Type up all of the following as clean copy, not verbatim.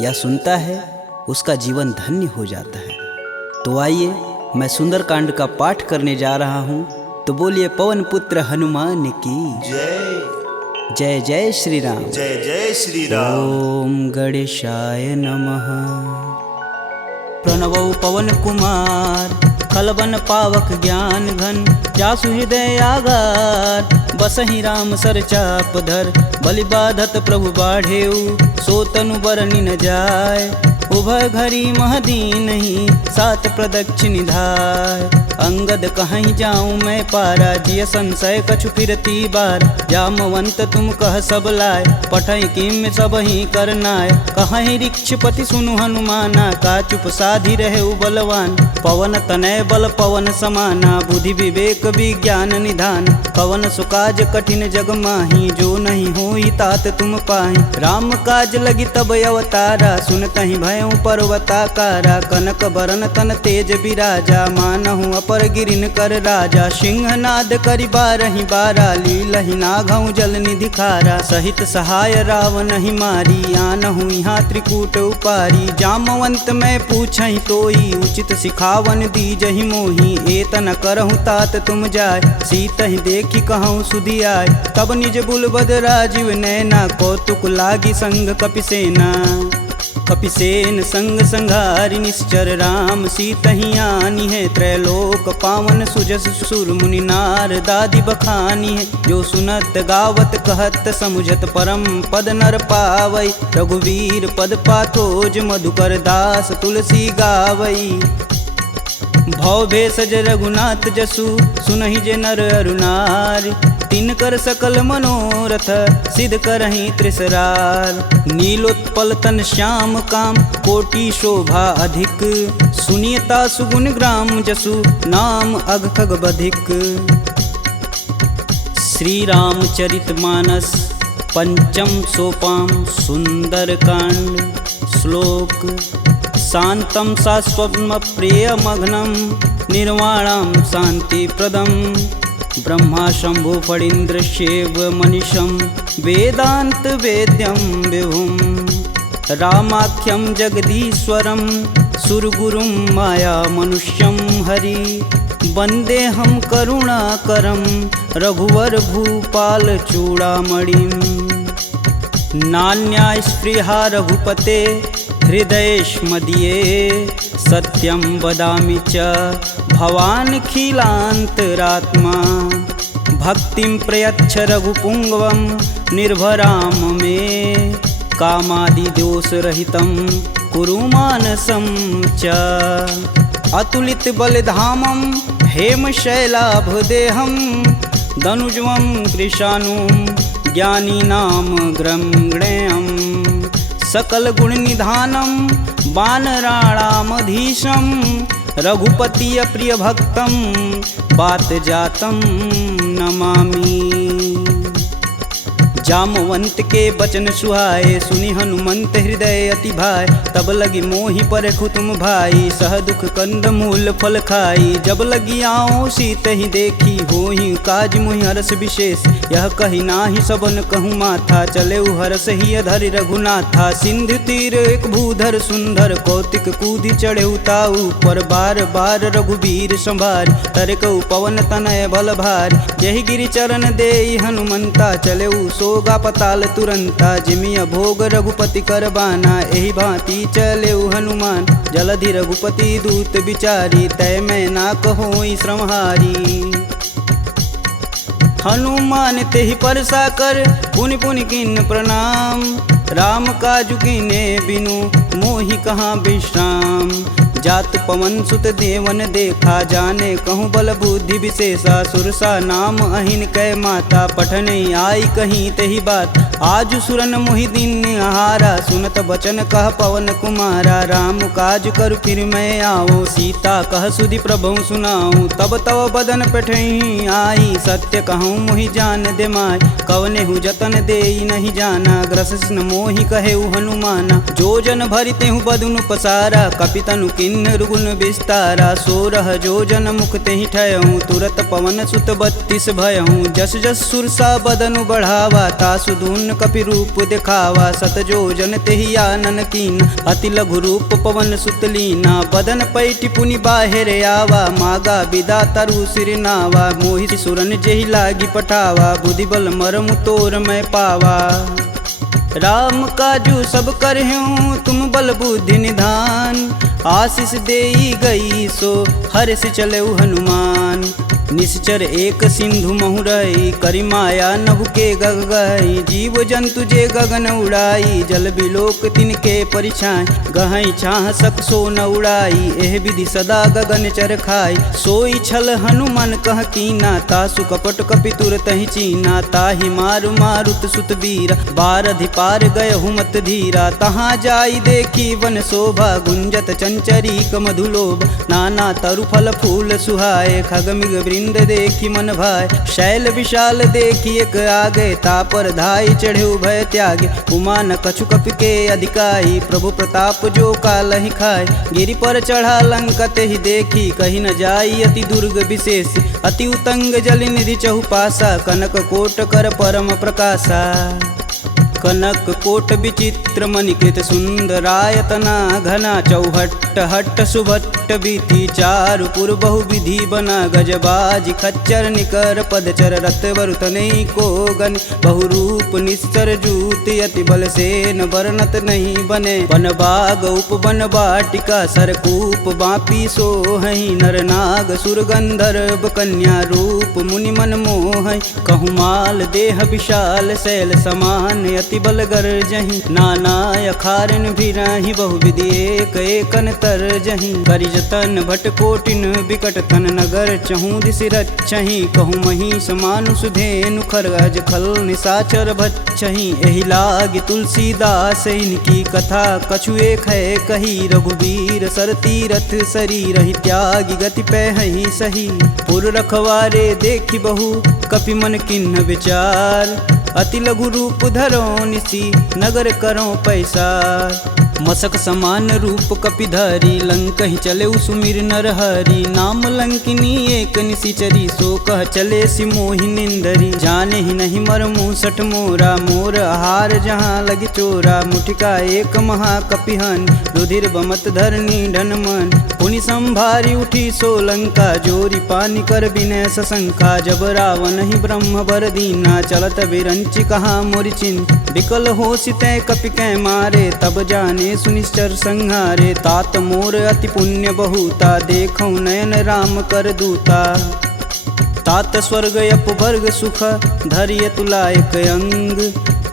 या सुनता है उसका जीवन धन्य हो जाता है। तो आइए मैं सुंदरकांड का पाठ करने जा रहा हूँ, तो बोलिए पवन पुत्र हनुमान की जय जय। जय श्री राम। जय जय श्री राम। ओम गणेशाय नमः। प्रणवौ पवन कुमार खलबन पावक ज्ञान घन, जासु हृदय आगार बसहि राम सर चाप धर। बलि बाधत प्रभु बाढ़ेऊ, सो तनु बरनि न जाय। उभय घरी महदीनहि, सात प्रदक्षिण धाय। अंगद कहीं जाऊं मैं पारा, जिय संशय कछु फिरती बार। जामवंत तुम कह सब लाय, पठई किम सब ही करनाय। कहीं ऋक्षपति सुनु हनुमाना, का चुप साधि रहे बलवान। पवन तनय बल पवन समाना, बुद्धि विवेक विज्ञान निधान। पवन सुकाज कठिन जग माही, जो नहीं होई तात तुम पाही। राम काज लगी तब अवतारा, सुनतहि भयउ पर्वताकारा। कनक बरन तन तेज बिराजा, मानहु अपर गिरिन कर राजा। सिंहनाद करि बारहि बारा, लीलहि नाघउ जल निधि खारा। सहित सहाय रावण ही मारी, आनहु यहाँ त्रिकूट उपारी। जामवंत मैं पूछहि तोई, उचित सिखावन दीजहि मोहि। एतन करहु तात तुम जाय, सीतहि देखि कहूँ सुधि आय। तब निज बुलबद राजीव नैना, कौतुक लागी संग कपिसेना। कपिसेन संग संघारि निश्चर, राम सीतहि आनी है। त्रैलोक पावन सुजस सुर मुनि नार, दादि बखानी है। जो सुनत गावत कहत समुझत, परम पद नर पावई। रघुवीर पद पाथोज, मधुकर दास तुलसी गावई। भव भेषज रघुनाथ जसु, सुनहि जे नर अरु नारी। तिनकर सकल मनोरथ, सिद्ध करहि त्रिसरार। नीलोत्पल तन श्याम काम, कोटि शोभा अधिक। सुनियता सुगुण ग्राम जसु, नाम अघ खग बधिक। श्री रामचरित मानस पंचम सोपान सुंदरकांड। श्लोक शांतं शाश्वतं प्रियमघ्नं, निर्वाणं शांतिप्रदं। ब्रह्मा शंभु फणीन्द्रस्यैव मनीषं, वेदांत वेद्यं विभुं। रामाख्यं जगदीश्वरं, सुरगुरुं माया मनुष्यं हरि। वन्देऽहं करुणाकरं, रघुवर भूपाल चूड़ामणिं। नान्या स्पृहा रघुपते, हृदयेष्मदीये। सत्यं वदामि च भवानखिलान्तरात्मा। भक्तिं प्रयच्छ रघुपुङ्गवं, निर्भराम मे। कामादिदोषरहितं कुरु मानसं च। अतुलित बलधामं, हेमशैलाभदेहं। दनुजवं कृशानुं, ज्ञानीनां ग्रंगणेयम्। सकल गुण निधानं, वानराणामधीशं। रघुपति प्रिय भक्तं, बात जातं नमामि। जामवंत के बचन सुहाए, सुनि हनुमंत हृदय अति भाई। तब लगी मोहि परखु तुम भाई, सह दुख कंद मूल फल खाई। जब लगी आओ सीत ही देखी, होहि काज मोहि हरस विशेष। यह कही नाही सबन कहूँ माथा, चले हरस ही अधरि रघुनाथा। सिंधु तीर एक भूधर सुंदर, कौतिक कूदि चढ़े ताऊ पर। बार बार रघुबीर संभार, तरकऊ पवन तनय बल भार। यही गिरि चरण देई हनुमंता, चले सोगा पताल तुरंता। जिमिया भोग रघुपति करबाना, एहि भांति चले हनुमान। जलधि रघुपति दूत बिचारी, तय मैं ना कहोई श्रमहारी। हनुमान तेहि परसा कर, पुनि पुनि किन प्रणाम। राम काजु कीने बिनु, मोहि कहाँ विश्राम। जात पवन सुत देवन देखा, जाने कहूँ बल बुद्धि विशेषा। सुरसा नाम अहिन कै माता, पठने आई कहीं तही बात। आज सुरन मोहि दिन आहारा, सुनत बचन कह पवन कुमारा। राम काज कर फिर मैं आओ, सीता कह सुधि प्रभु सुनाऊं। तब तव बदन पठई आई, सत्य कहूँ मोहि जान दे माय। कवने हु जतन देई नहीं जाना, ग्रसिन मोहि कहे हनुमाना। जो जन भरिते हूँ बदनु पसारा, कपितनु किन किन्नर गुण विस्तारा 16 जोजन मुख तेहि ठयहूँ तुरत पवन सुत 32 भयहूँ जस जस सुरसा बदनु बढ़ावा तासु दून कपि रूप दिखावा 7 जोजन तेहि आनन कीन अति लघु रूप पवन सुत लीना बदन पैठि पुनि बाहिर आवा मागा विदा तरु सिर नावा मोहि सुरन जेहि लागी पठावा बुद्धि बल मरमु तोर मैं पावा राम काजू सब करहूँ तुम बल बुद्धि निधान आशीष देई गई सो हर्ष चलऊ हनुमान निश्चर एक सिंधु महुरई करि माया नभु के गग गई जीव जंतु जे गगन उड़ाई जल बिलोक तिनके परिछाई गहई छाह सक सो न उड़ाई एह विधि सदा गगन चर खाई सोई छल हनुमान कह कीना तासु कपट कपि तुरत ही चीना ताहि मारु मारुत सुत वीर बारधि पार गय हुमत धीरा तहाँ जाई देखी वन शोभा गुंजत चंचरी मधुलोभ नाना तरु फल फूल सुहाए खगमिग वृंद देखी मन भाय शैल विशाल देखी एक आगे तापर धाई चढ़े भय त्यागे उमा न कछु कपि के अधिकाई प्रभु प्रताप जो काल ही खाए गिरि पर चढ़ा लंकत ही देखी कहीं न जाई अति दुर्ग विशेष अति उतंग जल निधि चहुपासा कनक कोट कर परम प्रकाशा कनक कोट विचित्र मणिकृत सुंदरायतना घना चौहट्ट हट्ट सुभट्ट बीती चारु पुर बहु विधि बना गजबाजी खच्चर निकर पदचर रत वरुतने को गन बहुरूप निश्चर जूत अति बल सेन वर्णत नहीं बने वन बाग उप वन बाटिका सरकूप बापी सोहई नर नाग सुर गंधर्व कन्या रूप मुनि मन मोह कहु माल देह विशाल शैल समान अति बल गर्जहि नाना अखारन भिराहि बहुविधि एक एकन तरजहि करि जतन भट कोटिन विकट तन नगर चहूँ दिस रचहि कहूँ महिष मानुष धेनु खरगज खल निशाचर भच्छहि एहि लागी तुलसीदास इनकी कथा कछु एक है कही रघुवीर सर तीरथ शरीर ही त्यागी गति पैहि सही पुर रखवारे देखी बहु कपि मन किन्ह विचार अति लघु रूप धरो निसी नगर करो पैसार मसक समान रूप कपिधरी लंक ही चले सुमिर नर हरि नाम लंकिनी एक निशिचरी सो कह चले सिमोहि निंदरी जाने ही नहीं मर मूसठ मोरा मोर आहार जहाँ लगी चोरा मुठिका एक महाकपिहन रुधिर बमत धरनी ढन मन पुनि संभारी उठी सो लंका जोरी पानी कर विनय सशंका जब रावण ही ब्रह्म बर दीना चलत विरंचि कहा मोरि चिन्ह विकल हो सितै कपि कै मारे तब जाने सुनिश्चर संहारे तात मोर अति पुण्य बहुता देखौ नयन राम कर दूता तात स्वर्ग अपवर्ग सुख धैर्य तुलायक अंग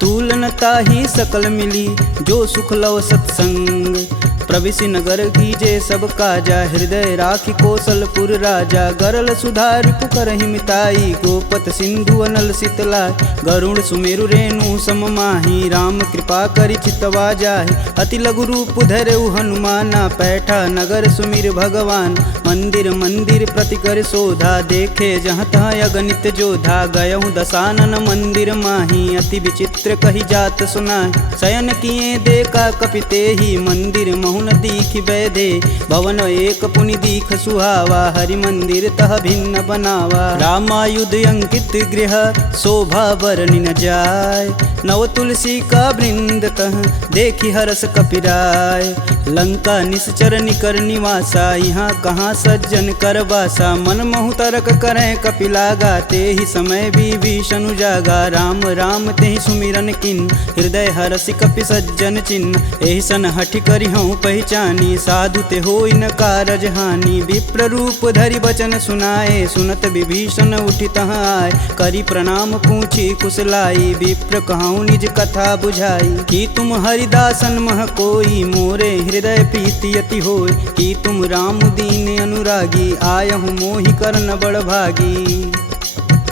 तुलन ताहि सकल मिली जो सुख लव सत्संग प्रविशि नगर कीजे सब काजा हृदय राखि कौशलपुर राजा गरल सुधार पुकरहि मिताई गोपत सिंधु अनल शीतलाय गरुड़ सुमेरु रेणु सम माही राम कृपा करि चितवा जाहि अति लघु रूप धरऊ हनुमाना पैठा नगर सुमिर भगवान मंदिर मंदिर प्रति कर शोधा देखे जहाँ तहाँ अगणित जोधा गयहु दशानन मंदिर माही अति विचित्र कही जात सुनाय शयन किए देखा कपिते ही मंदिर महुन दीख बैदे भवन एक पुनि दीख सुहावा हरि मंदिर तह भिन्न बनावा रामायुध अंकित गृह शोभा बरनि न जाय नव तुलसी का वृंद तह देखी हरस कपिराय लंका निश्चर निकर निवासा यहाँ कहाँ सज्जन कर बासा मन महु तरक करें कपिलागा ते ही समय विभीषण जागा राम राम ते ही सुमिरन किन हृदय हरसि कपि सज्जन चिन्ह एहि सन हठि करि हूँ पहचानी साधु ते होई न कारज हानि विप्र रूप धरि बचन सुनाए सुनत विभीषण उठि तहाँ आए करि प्रणाम पूछी कुशलाई विप्र कहूँ निज कथा बुझाई कि तुम हरिदासन मह कोई मोरे हृदय प्रीति अति होय कि तुम राम दीन अनुरागी आयहु मोहि करन बड़ भागी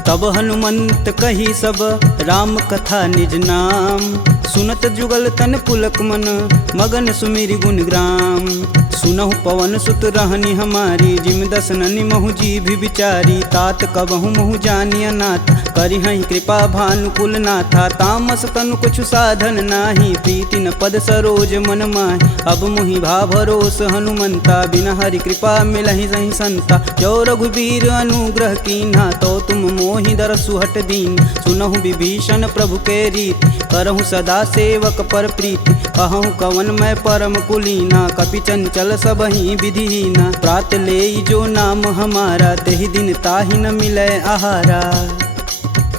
तब हनुमंत कही सब राम कथा निज नाम सुनत जुगल तन पुलक मन मगन सुमिर गुण ग्राम। सुनहु पवन सुत रहनी हमारी जिम दसननि महु जीभ विचारी। तात कबहु महु जानी अनाथ करिहहि कृपा भानुकुल नाथा। तामस तनु कुछु साधन नाही प्रीति न पद सरोज मन माहि। अब मुहि भा भरोस हनुमंता बिना हरि कृपा मिलहि सहि संता। जो रघुबीर अनुग्रह कीन्हा तो तुम मोहि दरसु हट दीन। सुनहु विभीषण प्रभु के रीति करहु सदा सेवक पर प्रीति। कहूँ कवन मैं परम कुलीना कपि चंचल सबहि विधिहीना। प्रात लेई जो नाम हमारा तेहि दिन ताहि न मिलै आहारा।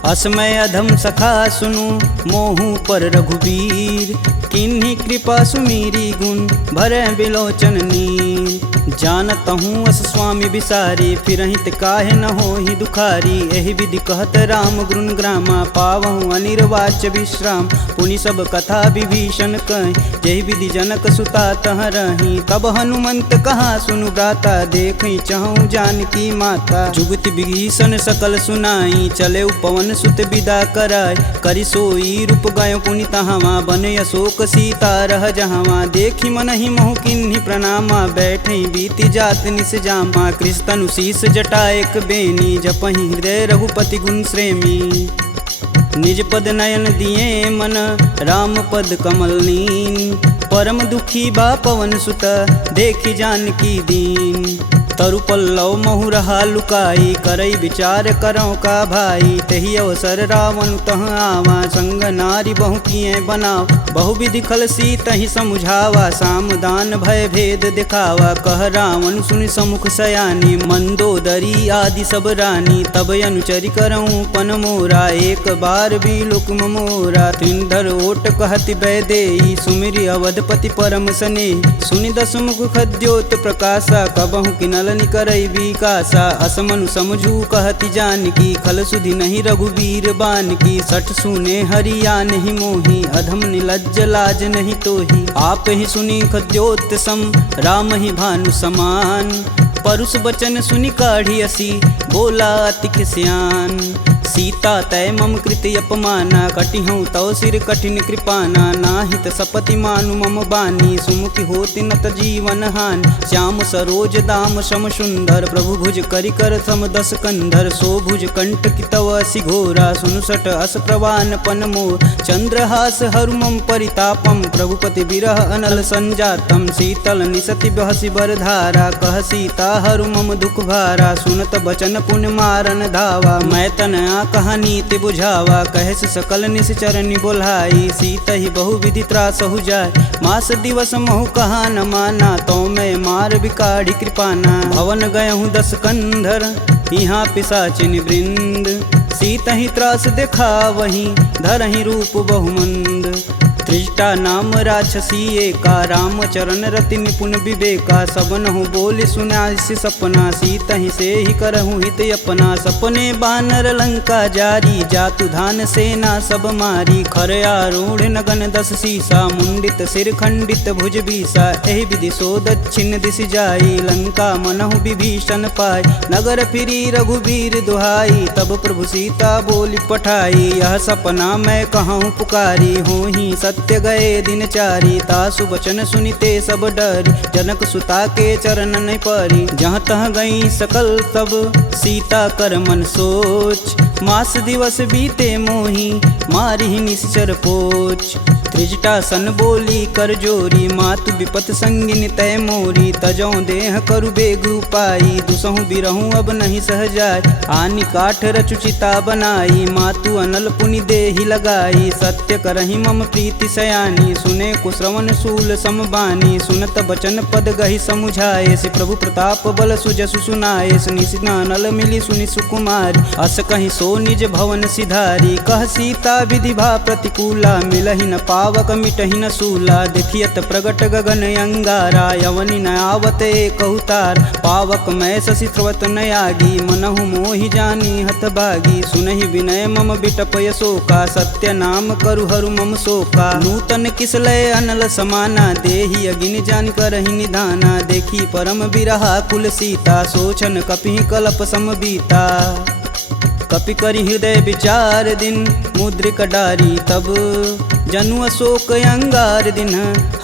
असमय अधम सखा सुनु मोहु पर रघुबीर। किन्हीं कृपा सुमीरी गुण भरै बिलोचन नीर। जानत हूँ अस स्वामी बिसारी फिरहित काहे न होहि दुखारी। एहि विधि कहत राम गुण ग्रामा पावहु अनिर्वाच्य विश्राम। पुनि सब कथा विभीषण कहि जेहि विधि जनक सुता तह रही। तब हनुमंत कहा सुनु भ्राता देखहि चहु जानकी माता। जुगति विभीषण सकल सुनाई चले पवन सुत विदा कराय। करि सोई रूप गयो पुनि तहावा बन अशोक सीता रह जहावा। देखि मनहि मोहु किन्हि प्रणामा बैठे बीति जात निस जामा। कृष्ण शीस जटा एक बेनी जपहि हृदय रघुपति गुण श्रेमी। निज पद नयन दिए मन राम पद कमल नीन। परम दुखी बा पवन सुत देखि जानकी दीन। तरु पल्लव महु रहा लुकाई करई विचार करौ का भाई। तही अवसर रावण तह आवा संग नारी बहु किए बनाव। बहु विधि खल सी तही समुझावा साम दान भय भेद दिखावा। कह रावण सुनि समुख सयानी मंदोदरी आदि सब रानी। तब अनुचरि करऊँ पन मोरा एक बार भी लुक मोरा। त्रिंधर ओट कहति बैदेई सुमिरि अवधपति परम स्नेही। सुनि दस मुख खद्योत प्रकाशा कबहु किनल निकरई विकासा। असमनु समझू कहति जानकी खल सुधि नहीं रघुबीर बानकी। सठ सुने हरिया नहीं मोही अधम निलज्ज लाज नहीं तोही। आप ही सुनी खद्योत सम राम ही भानु समान। परुष बचन सुनि काढ़ी असी बोला अति खिसियान। सीता तय मम कृति अपमाना कटिहूँ तव सिर कठिन कृपाना। नाहित सपति मानु मम बानी सुमुखी होति नत जीवन हानि। श्याम सरोज दाम सम सुंदर प्रभु भुज करि कर सम दस कंधर। सो भुज कंठ की तव असि घोरा सुनुसट अस प्रवान पन मोर। चंद्रहास हरु मम परितापम प्रभुपति बिरह अनल संजातम। शीतल निसति बहसि बरधारा कह सीता हरु मम दुख भारा। सुनत बचन पुण्य मारन धावा मैं तन कहानी ते बुझावा। कहस सकल निश्चरनि बोलाई सीता ही बहु विधि त्रास हो जाय। मास दिवस महु कहा न माना तो मैं मार बिकाढ़ी कृपाना। भवन गयहूँ दस कंधर यहाँ पिशाचिन वृंद। सीता ही त्रास देखा वहीं धरहि रूप बहुमंद। त्रिजटा नाम राक्षसी एका राम चरण रति निपुण विवेका। सबनहु बोली सुनासि सपना सीता ही से ही करहु हित अपना। सपने बानर लंका जारी जातु धान सेना सब मारी। खर आरूढ़ नगन दस सीसा मुंडित सिर खंडित भुज बीसा। एहि विधि सो दक्षिण दिश जाई लंका मनहु विभीषण पाई। नगर फिरी रघुबीर दुहाई तब प्रभु सीता बोली पठाई। यह सपना मैं कहूँ पुकारी होहि सत्य गए दिन चारी। तासु बचन सुनिते सब डरी जनक सुता के चरण नहीं परी। जहाँ तह गई सकल तब सीता कर मन सोच। मास दिवस बीते मोही मारी निश्चर पोच। त्रिजटा सन बोली कर जोरी मातु विपत संगिन तय मोरी। तजौ देह करु बेगु पाई दुसहु बिरहु अब नहीं सह जाय। आनि काठ रचुचिता बनाई मातु अनल पुनि देहि लगाई। सत्य करहि मम प्रीति सयानी सुने कुश्रवण शूल समबानी। सुनत बचन पद गहि समुझाए से प्रभु प्रताप बल सुजसु सुनाए। निशिना नल मिली सुनि सुकुमारी अस कहि सो निज भवन सिधारी। कह सीता विधि भा प्रतिकूला मिलहि न पावक मिटहि न सूला। देखियत प्रगट गगन अंगारा यवनि न आवत एक अवतार। पावक मैं शशि स्रवत न आगी मनहु मोहि जानी हत भागी। सुनहि विनय मम बिटप यशोका सत्य नाम करु हरु मम शोका। नूतन किसलय अनल समाना देहि अगिन जान करहि निधाना। देखी परम बिरहा कुल सीता सोचन कपि कलप सम बीता। कपि करि हृदय विचार दिन मुद्रिक डारी तब जनु अशोक अंगार दिन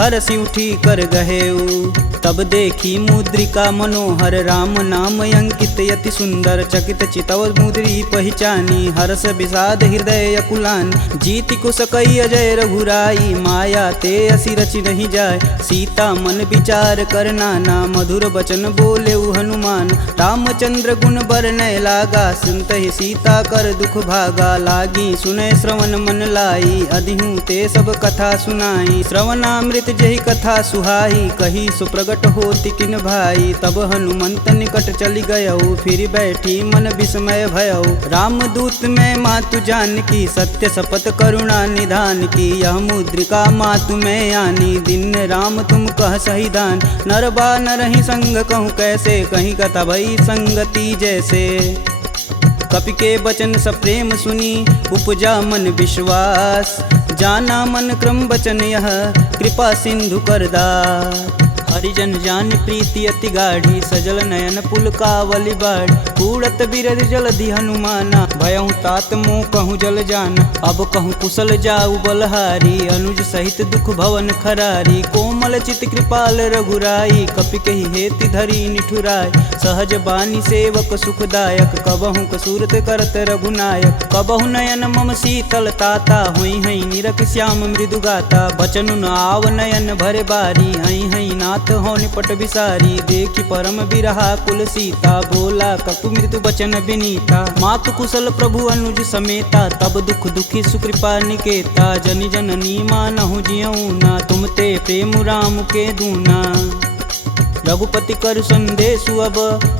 हरसि उठी कर गहेऊ। तब देखी मुद्रिका मनोहर राम नाम अंकित यति सुंदर। चकित चितव मुद्री पहचानी हर्ष विषाद हृदय अकुलान। जीति कुश कई अजय रघुराई माया ते असी रचि नहीं जाय। सीता मन विचार कर नाना मधुर वचन बोले हनुमान। रामचंद्र गुण बरनय लागा सुनत ही सीता कर दुख भागा। लागी सुनय श्रवण मन लाई अधिहूँ ते सब कथा सुनाई। श्रवणामृत जही कथा सुहाई कही सुप्रगट होति किन भाई। तब हनुमंत निकट चली गयऊ फिर बैठी मन विस्मय भयऊ। रामदूत में मातु जानकी सत्य शपथ करुणा निधान की। यह मुद्रिका मातु में आनी दिन राम तुम कह सही दान। नरबा नरहि संग कहूँ कैसे कहीं कथा भई संगति जैसे। कपि के वचन सप्रेम सुनी उपजा मन विश्वास। जाना मन क्रम वचन यह कृपा सिंधु करदार। हरिजन जान प्रीति अति गाढ़ी सजल नयन पुलकावली बाढ़। कूड़त बिरद जलधि हनुमाना भयहु तात मोह कहूँ जल जान। अब कहूँ कुशल जाऊ बलहारी अनुज सहित दुख भवन खरारी। कोमल चित कृपाल रघुराई कपि कहि हेति धरी निठुराय। सहज बानी सेवक सुखदायक कबहु कसूरत करत रघुनायक। कबहु नयन मम शीतल ताता हुई हई निरख श्याम मृदु गाता। बचनु न आव नयन भरे बारी हई हई नाथ हो निपट विसारी। देखी परम बिरहा कुल सीता बोला कपु मृदु बचन विनीता। मातु कुशल प्रभु अनुज समेता तब दुख दुखी सुकृपा निकेता। जनि जननी मानहु जियऊ ना तुम ते प्रेम राम के दूना। रघुपति कर संदेशु अब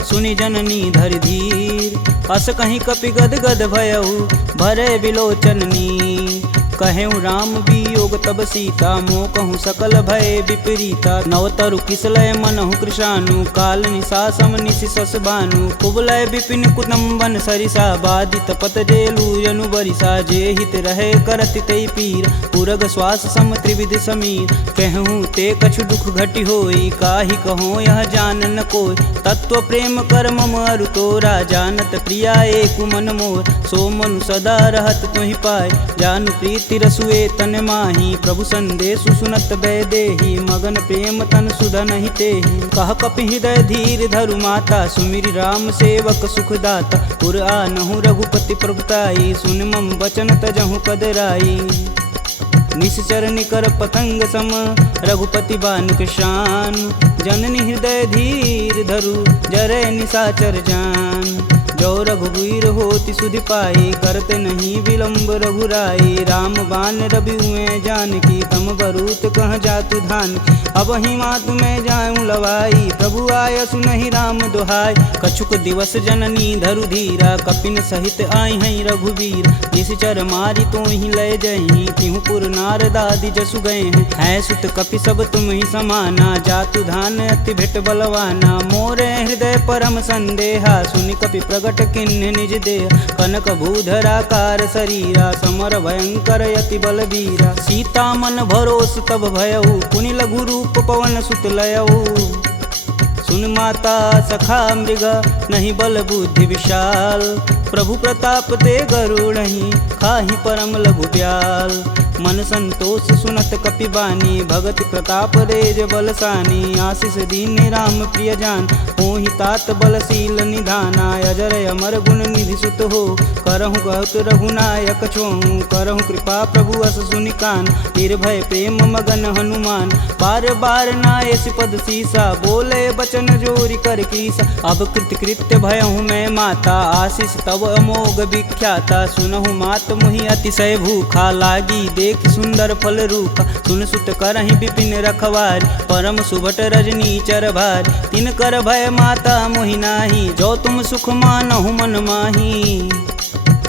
सुनि जननी धरि धीर। अस कहीं कपि गद गद भयऊ भरे विलोचन नीर। कहेऊ राम वियोग तब सीता मोह कहूँ सकल भय विपरीता। नवतरु किसलय मनहु कृशानु काल निशा सम निशिशस भानु। कुबलय विपिन कुटुम्बन सरिसा बाधित पत जेलु यनु बरिसा। जे हित रहे करति तै पीर पुरग श्वास सम त्रिविध समीर। कहूँ ते कछु दुख घटि होई काहि कहो यह जान न कोई। तत्व प्रेम कर मम अरु तोरा जानत प्रिया एक मन मोर। सो मनु सदा रहत तुहि पाय जानु प्रीति रसुए तन माही। प्रभु संदेशु सुनत बैदेही मगन प्रेम तन सुधन ही तेहि। कह कपि हृदय धीर धरु माता सुमिरि राम सेवक सुखदाता। पुर आनहु रघुपति प्रभुताई सुन मम वचन तजहु कदराई। निश्चर निकर पतंग सम रघुपति बान कृशान। जननी हृदय धीर धरु जरै निशाचर जान। जो रघुवीर होति सुधि पाई करते नहीं विलम्ब रघुराई। राम बान रवि हुए जानकी तम बरूत कह जातु धान। अब ही मातु में जाऊँ लवाई प्रभु आय सुनहि राम दुहाई। कछुक दिवस जननी धरु धीरा कपिन सहित आई हैं रघुवीर। निश्चर मारी तो ही लय जही तिहु पुर नारदादि जसु गए हैं। है सुत कपि सब तुम ही समाना जातु धान अति भेट बलवाना। मोरे हृदय परम संदेहा सुनि कपि प्रगट किन्ह निज देह। कनक भूधराकार शरीरा समर भयंकर यति बलबीरा। सीता मन भरोस तब भयऊ पुनि लघु रूप पवन सुत लयऊ। सुन माता सखा मृग नहीं बल बुद्धि विशाल। प्रभु प्रताप ते गरुड़हि खाहि परम लघु ब्याल। मन संतोष सुनत कपि बानी भगति प्रताप रेज बलसानी। आशीष दीन राम प्रिय जान होहि तात बलशील निधाना। अजर अमर गुण निधि सुत हो करहु कहत रघुनायक छोहु। करहु कृपा प्रभु अस सुनि कान निर्भय प्रेम मगन हनुमान। बार बार नायस पद सीसा बोले बचन जोरि कर कीसा। अब कृत्य भयहु मैं माता आशीष तब अमोघ विख्याता। सुनहु मात मुहि अतिशय भूखा लागी देख सुंदर फल रूपा। सुन सुत करहि विपिन रखवार परम सुभट रजनी चर भार। तिन कर भय माता मोहि नाही जो तुम सुख मानहु मन माही।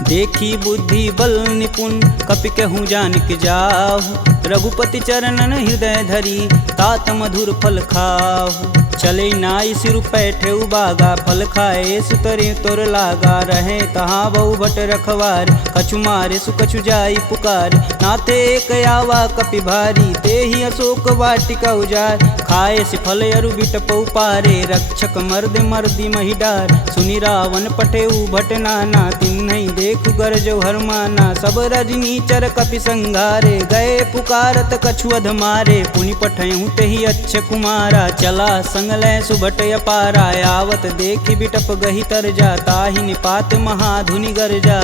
देखी बुद्धि बल निपुण कपि कहूँ जानिक जाहु। रघुपति चरणन हृदय धरी तात मधुर फल खाहु। चले नाई सिर पैठे उबागा फल खाए सुतरे तोर लागा। रहे तहाँ बहु भट रखवार कछु मारे सुकछु जाई पुकार। नाथे एक आवा कपि भारी ते ही अशोक वाटिका उजार। खाए से फल अरु बिटपौ पारे रक्षक मर्द मर्दी महिडार। सुनि रावण पठे भट नाना तिन्हि देखु गरजो हरमाना। सब रजनी चर कपि संघारे, गए पुकारत कछु अध मारे। पुनि पठयहु तेहि अच्छ कुमारा, चला संग लय सुभट अपारा। आवत देखि बिटप गही तरजा, ताहि निपात महाधुनि गरजा।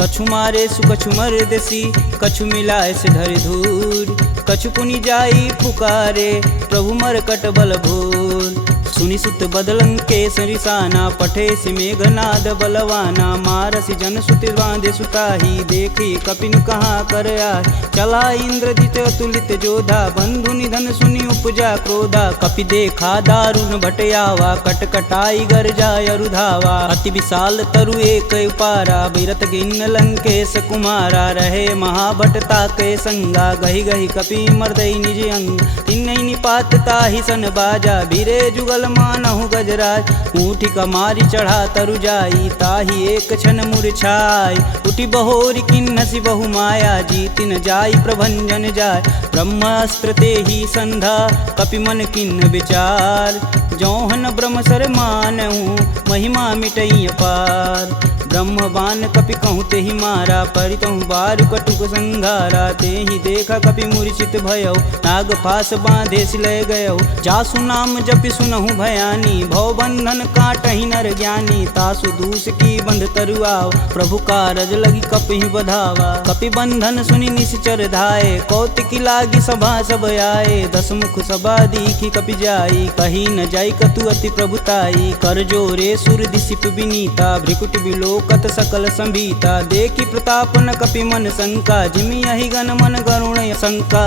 कछु मारे सु कछु मर्दसी, कछु मिलाए से धरि धूर। कछु पुनि जाई पुकारे, प्रभु मरकट बल भूर। सुनि सुत बदलंके सरिसाना, पठे सि मेघनाद बलवाना। मारसि जन सुति बांधे सुताही, देखी कपिन कहाँ कर आए। चला इंद्रजित अतुलित जोधा, बंधु निधन सुनि उपजा क्रोधा। कपि देखा दारुण भटयावा, कटकटाई गरजा अरुधावा। अति विशाल तरु एक उपारा, बिरत गिन्न लंकेश कुमारा। रहे महाभट ताके संगा, गही गही कपि मर्दई निज अंग। तिन्नई निपात ताहि सन बाजा, बीरे जुगल मानहु गजराज। ऊँठी कमारी चढ़ा तरु जाई, ताहि एक क्षण मूर्छाई। उठी बहोरी किन्नसी बहु माया, जीतिन जाई प्रभंजन जाय। ब्रह्मास्त्र तेहि संधा, कपि मन किन्न विचार। जौहन ब्रह्म सर मानहु, महिमा मिटई अपार। ब्रह्म बान कपि कहूँ तेहि मारा, परितहु बारु कटुक संघारा। तेहि देखा कपि मूर्छित भयउ, नाग फास बांधे सिलय गयउ। जासु नाम जपि सुनहु भयानी, भव बंधन काटहि नर ज्ञानी। तासु दूस की बंध तरुआव, प्रभु कारज लगी कपि बधावा। कपि बंधन सुनि निश्चर धाये, कौतिकी लागी सभा सब आए। दस मुख सभा दीखी कपि जाई, कही न जाई कतु अति प्रभुताई। कर जोरे सुर दिसिप विनीता, भ्रिकुट बिलोकत सकल संभीता। देखी प्रताप न कपि मन शंका, जिमि यही गण मन गरुण शंका।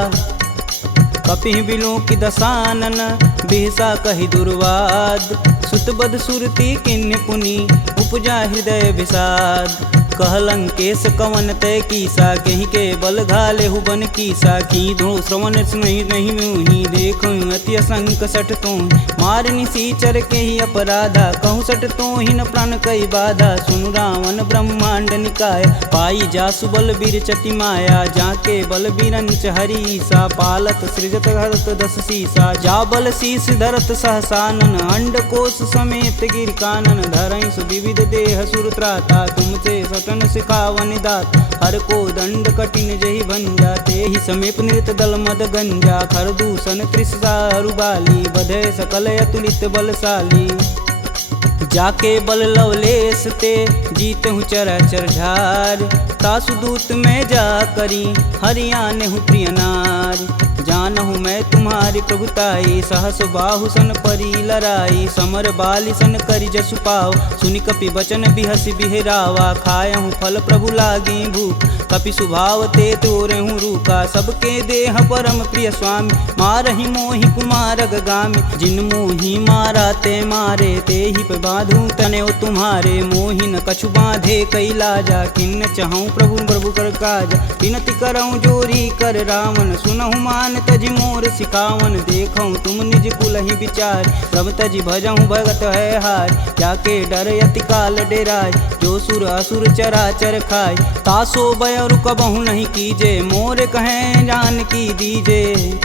कपि बिलोकि दसानन, बिहसा कहि दुर्वाद। सुतबद सुरति किन्य पुनि, उपजा हृदय विषाद। कहलंकेश कवन तय कीसा, कहीं के बल घाले हुबन कीसा। की धो श्रवण नहीं नहीं मुहि, देखो अति असंक सठ तो। मार निसीचर के ही अपराधा, कहूँ सठ तो ही न प्राण कई बाधा। सुनु रावण ब्रह्मांड निकाय, पाई जासु बल बीर चटी माया। जाके बल बीरंच हरीसा, पालत सृजत हरत दस सीसा। जा बल शीस धरत सहसानन, अंड कोश समेत गिर कानन। धरई सुविविध देह सुर त्राता, तुमसे सटन सिखावन दात। हर को दंड कठिन जही भंजा, तेहि समीप नृत दल मद गंजा। खर दूषण त्रिषा अरुबाली, बधे सकल अतुलित बलशाली। जाके बल लवलेश ते, जीतहु चराचर झार। तासु दूत में जा करी, हरियाणहु प्रिय नार। जानहु मैं तुम्हारी प्रभुताई, सहस बाहु सन परी लराई। समर बाली सन करि जसु पाव, सुनि कपि बचन बिहसि बिहरावा। खायहु फल प्रभु लागी भूख, कपि सुभाव ते तोरहु रूखा। सबके देह परम प्रिय स्वामी, मारहि मोहि कुमार गामी। जिन मोहि मारा ते मारे, तेहि पे बांधु तने तुम्हारे। मोहि न कछु बांधे कई लाजा, किन्न चहऊँ प्रभु प्रभु कर काज। विनति करऊँ जोरी कर रावण, सुनहु मान तजि मोर सिखावन। देखऊँ तुम निज कुलहि विचार, प्रभ तजि भजऊँ भगत है हार। जाके डर यति काल डेराय, जो सुर असुर चराचर खाय। तासो भय रुकबहु नहीं कीजे, मोर कहें जान की दीजे।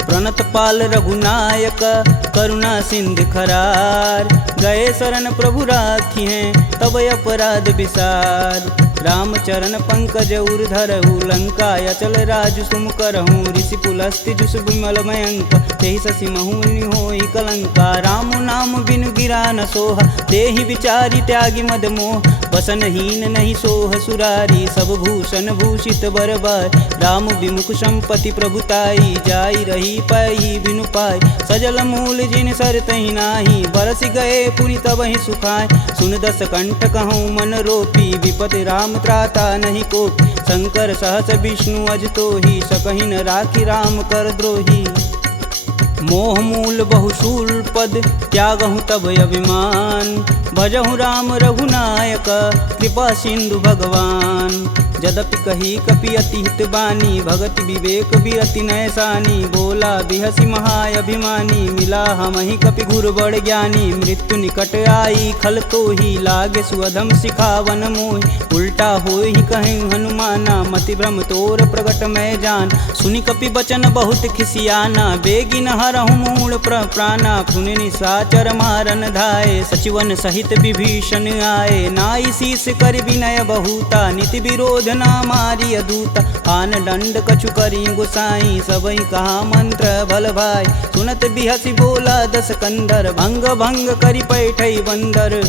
प्रणत पाल रघुनायक, करुणा सिंध खरार। गए शरण प्रभु राखी हैं, तब अपराध विसार। रामचरण पंकज उर धरहु, लंका अचल राजु सुम करहूँ। ऋषि पुलस्ति जुस विमल मयंक, तेहि शशि महुनि होई कलंका। राम नाम बिनु गिरा न सोहा, देहि विचारि त्यागी मद मोह। वसनहीन नहीं सोह सुरारी, सब भूषण भूषित बरबार। राम विमुख संपत्ति प्रभुताई, जाई रही पाई बिनु पाई। सजल मूल जिन सर तहि नाही, बरस गए पुनि तबहि सुखाय। सुन दस कंठ कहूँ मन रोपी, विपति राम त्राता नहीं कोपी। शंकर सहस विष्णु अज तोहि, सकहि न राखी राम कर द्रोही। मोह मूल बहुशूल पद, त्यागहु तब अभिमान। भजहु राम रघुनायक, कृपा सिंधु भगवान। जदपि कही कपि अति हित बानी, भगति विवेक बिरति नैसानी। बोला बिहसी महाय अभिमानी, मिला हमहि कपि गुर बड़ ज्ञानी। मृत्यु निकट आई खल तो ही, लागे सुअधम सिखावन मोहि। उल्टा होई कहीं हनुमाना, मति भ्रम तोर प्रगट मैं जान। सुनि कपि बचन बहुत खिसियाना, बेगिन हरहु मूल प्राणा। पुनि निशाचर मारन धाये, सचिवन सहित विभीषण आए। नाई शीस कर विनय बहुता, नीति विरोध ना मारी अदूता। आन दंड कछु करी गुसाई, सबई कहा मंत्र बल भाई। सुनत बिहसी बोला दस कंदर, भंग भंग करि पैठई बंदर।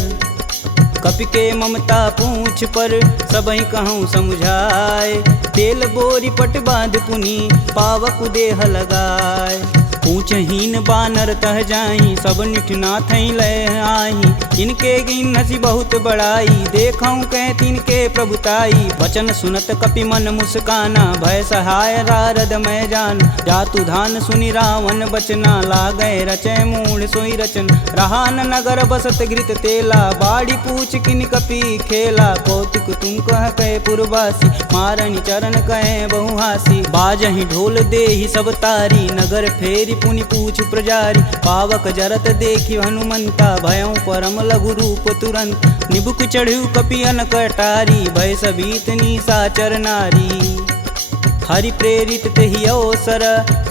कपि के ममता पूछ पर, सबई कहूँ समझाए। तेल बोरी पट बांध पुनि, पावक देह लगाए। पूछहीन बानर तह जाही, सब निठना थई लय आही। इनके गिन हसी बहुत बड़ाई, देखऊँ कह तिनके प्रभुताई। वचन सुनत कपि मन मुस्काना, भय सहाय नारद मैं जान। जातु धान सुनि रावण बचना, लागै रचय मूढ़ सोई रचन। रहा न नगर बसत घृत तेला, बाड़ी पूछ किन कपि खेला। कौतुक तुम कह कहे पुरवासी, मारनि चरण कहे बहुहासी। बाजहि ढोल देहि सब तारी, नगर फेरी पुनि पूछ प्रजारी। पावक जरत देखि हनुमंता, भयं परम लघु रूप तुरंत। निबुक चढ़ु कपि अनक अटारी, भय सबीत निशाचर नारी। हरि प्रेरित तेहि अवसर,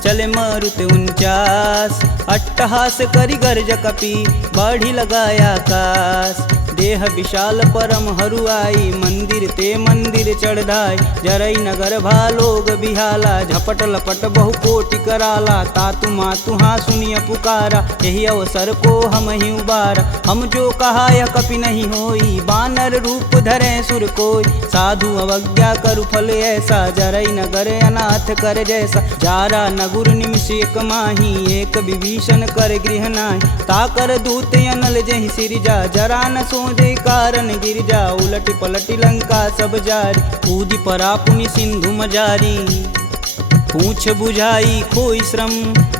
चले मारुत 49। अट्टहास करि गर्ज कपि, बाढ़ि लगाया आकाश। देह विशाल परम हरुआई, मंदिर ते मंदिर चढ़ाई। जरई नगर भालोग बिहाला, झपट लपट बहु कोटि कराला। तातु मातु हाँ सुनिय पुकारा, यही अवसर को हम ही उबारा। हम जो कहा यह कपि नहीं होई, बानर रूप धरे सुर कोई। साधु अवज्ञा करु फल ऐसा, जरई नगर अनाथ कर जैसा। जारा नगुर निमिष एक माही, एक विभीषण कर गृह नाहि। ताकर दूत अनल जहि सिरजा, जरा न सोजे कारण गिरजा। उलटि पलटि लंका सब जारी, कूदि परा पुनि सिंधु मजारी। पूछ बुझाई खोई श्रम,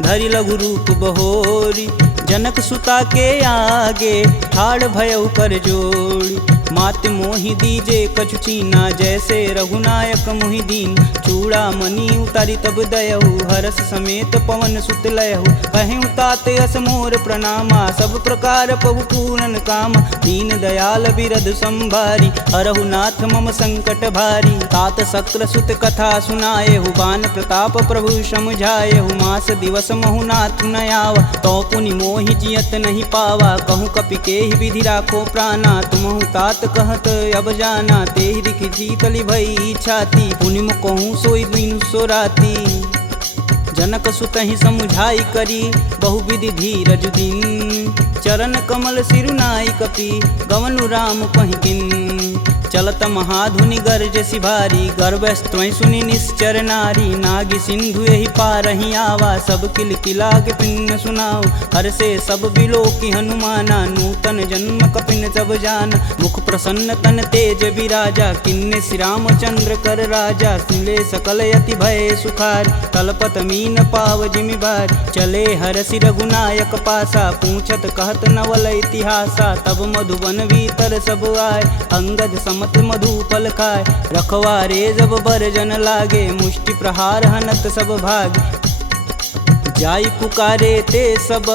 धरि लघु रूप बहोरी। जनक सुता के आगे, ठाड़ भयउ कर जोड़ी। मात मोहि दीजे कछु चीना, जैसे रघुनायक मोहि दीन। चूड़ा मणि उतारी तब दयहु, हरस समेत पवन सुत लयहु। कहें तात यस मोर प्रणामा, सब प्रकार प्रभु पूरन काम। दीन दयाल बिरध संभारी, हरहु नाथ मम संकट भारी। तात शक्र सुत कथा सुनाएहु, बान प्रताप प्रभु समझाएहु। मास दिवस महु नाथ न आवा, तो पुनि मोहि जियत नहीं पावा। कहूँ कपि केहि विधि राखो प्राणा, तुमहु तात कहत अब जाना। तेहि दिखि शीतलि भई छाती, पुनि कहूँ सोई दिन सो राती। जनक सुतहि समुझाई करी, बहुविधि धीरज दिन। चरण कमल सिरुनाई कपि, गवनु राम पहिकिन। चलत महाधुनि गर्ज सिभारी, गर्भस्त्वं सुनि निश्चर नारी। नागी सिंधु यही पारहि आवा, सब किल किला के पिन सुनाओ। हर से सब बिलोकि हनुमाना, नूतन जन्म कपिन सब जान। मुख प्रसन्न तन तेज विराजा, किन्ने श्री रामचंद्र कर राजा। सुले सकल यति भय सुखार, तलपत मीन पाव जिमि बार। चले हरसि रघुनायक पासा, पूछत कहत नवल इतिहासा। तब मधुबन भीतर सब आए, अंगद मत मधुपल खाए। रखवारे जब बरजन लागे, मुष्टि प्रहार हनत सब भाग। जाई पुकारे ते सब,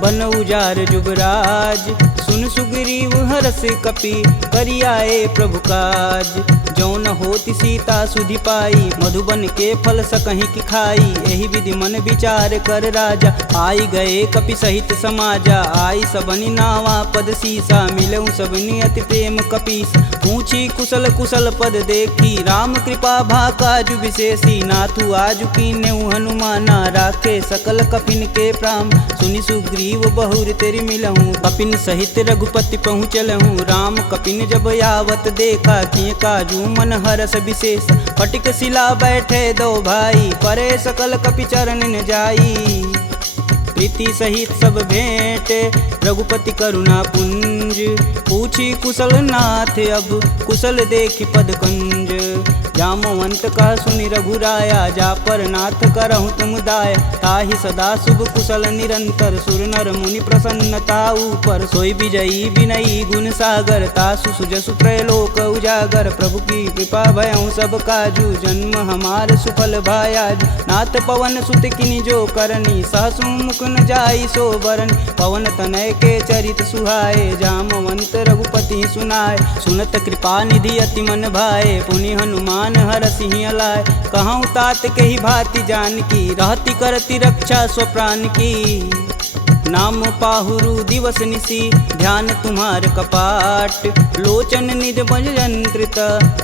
बन उजार जुबराज। सुन सुग्रीव हरस कपि, करियाए प्रभु काज। जौन होति सीता सुधि पाई, मधुबन के फल सकहि की खाई। एहि विधि मन विचार कर राजा, आई गए कपि सहित समाजा। आई सबनि नावा पद सीसा, मिलऊँ सबनि अति प्रेम कपीस। पूछी कुशल कुशल पद देखी, राम कृपा भा काजु विशेषी। नाथु आजु कीन्हु हनुमाना, राखे सकल कपिन के प्राम। सुनि सुग्रीव बहुर तेरि मिलहूँ, कपिन सहित रघुपति पहुँचलहूँ। राम कपिन जब यावत देखा, किए काजू मन हरस विशेष। फटिक शिला बैठे दो भाई, परे सकल कपि चरण न जाई। प्रीति सहित सब भेंट, रघुपति करुणा पुंज। पूछी कुशल नाथ अब कुशल देखि पद कंज। जामवंत कह सुनि रघुराया जा पर नाथ करहु तुम दाया। ताहि सदा शुभ कुशल निरंतर सुर नर मुनि प्रसन्नता ऊपर। सोई विजयी विनयी गुण सागर तासु सुजसु त्रैलोक उजागर। प्रभु की कृपा भयउ सब काजू जन्म हमार सुफल भायाज। नाथ पवन सुत किनि जो करनी सहसु मुख न जाई सो बरन। पवन तनय के चरित सुहाए जामवंत रघुपति सुनाए। सुनत कृपा निधि अति मन भाए पुनि हनुमान हर सिंह लाए। कहूँ तात के ही भांति जान की रहती करती रक्षा स्वप्राण की। नाम पाहुरु दिवस निसी ध्यान तुम्हार कपाट। लोचन निज बज यंत्रित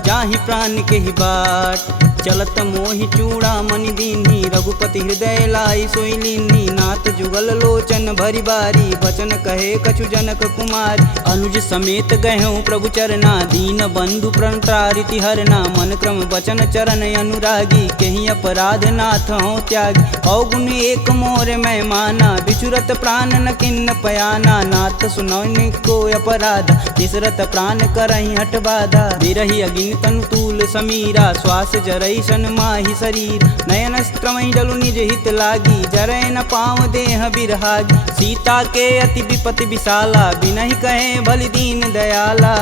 जाहि प्राण के ही बाट। चलत मोहि चूड़ा मनि दीन्ही रघुपति हृदय लाई सोई लीन्ही। नाथ जुगल लोचन भरी बारी बचन कहे कछु जनक कुमार। अनुज समेत गहूँ प्रभु चरना दीन बंधु प्रणतारिति हरना। मन क्रम बचन चरण अनुरागी केहि अपराध नाथ हो त्यागी। अवगुण एक मोर मैं माना बिचुरत प्राण न किन्न पयाना। नाथ सुनौनि को अपराध निसरत प्राण करहि हठ बाधा। बिरहि अगिन तनु तूल समीरा श्वास जरई सन माहि शरीर। नयन स्त्रमहि जलु निज हित लागी जरै न पाँव देह बिरहागी। सीता के अति विपति विशाला बिनहि कहे बलि दीन दयाला।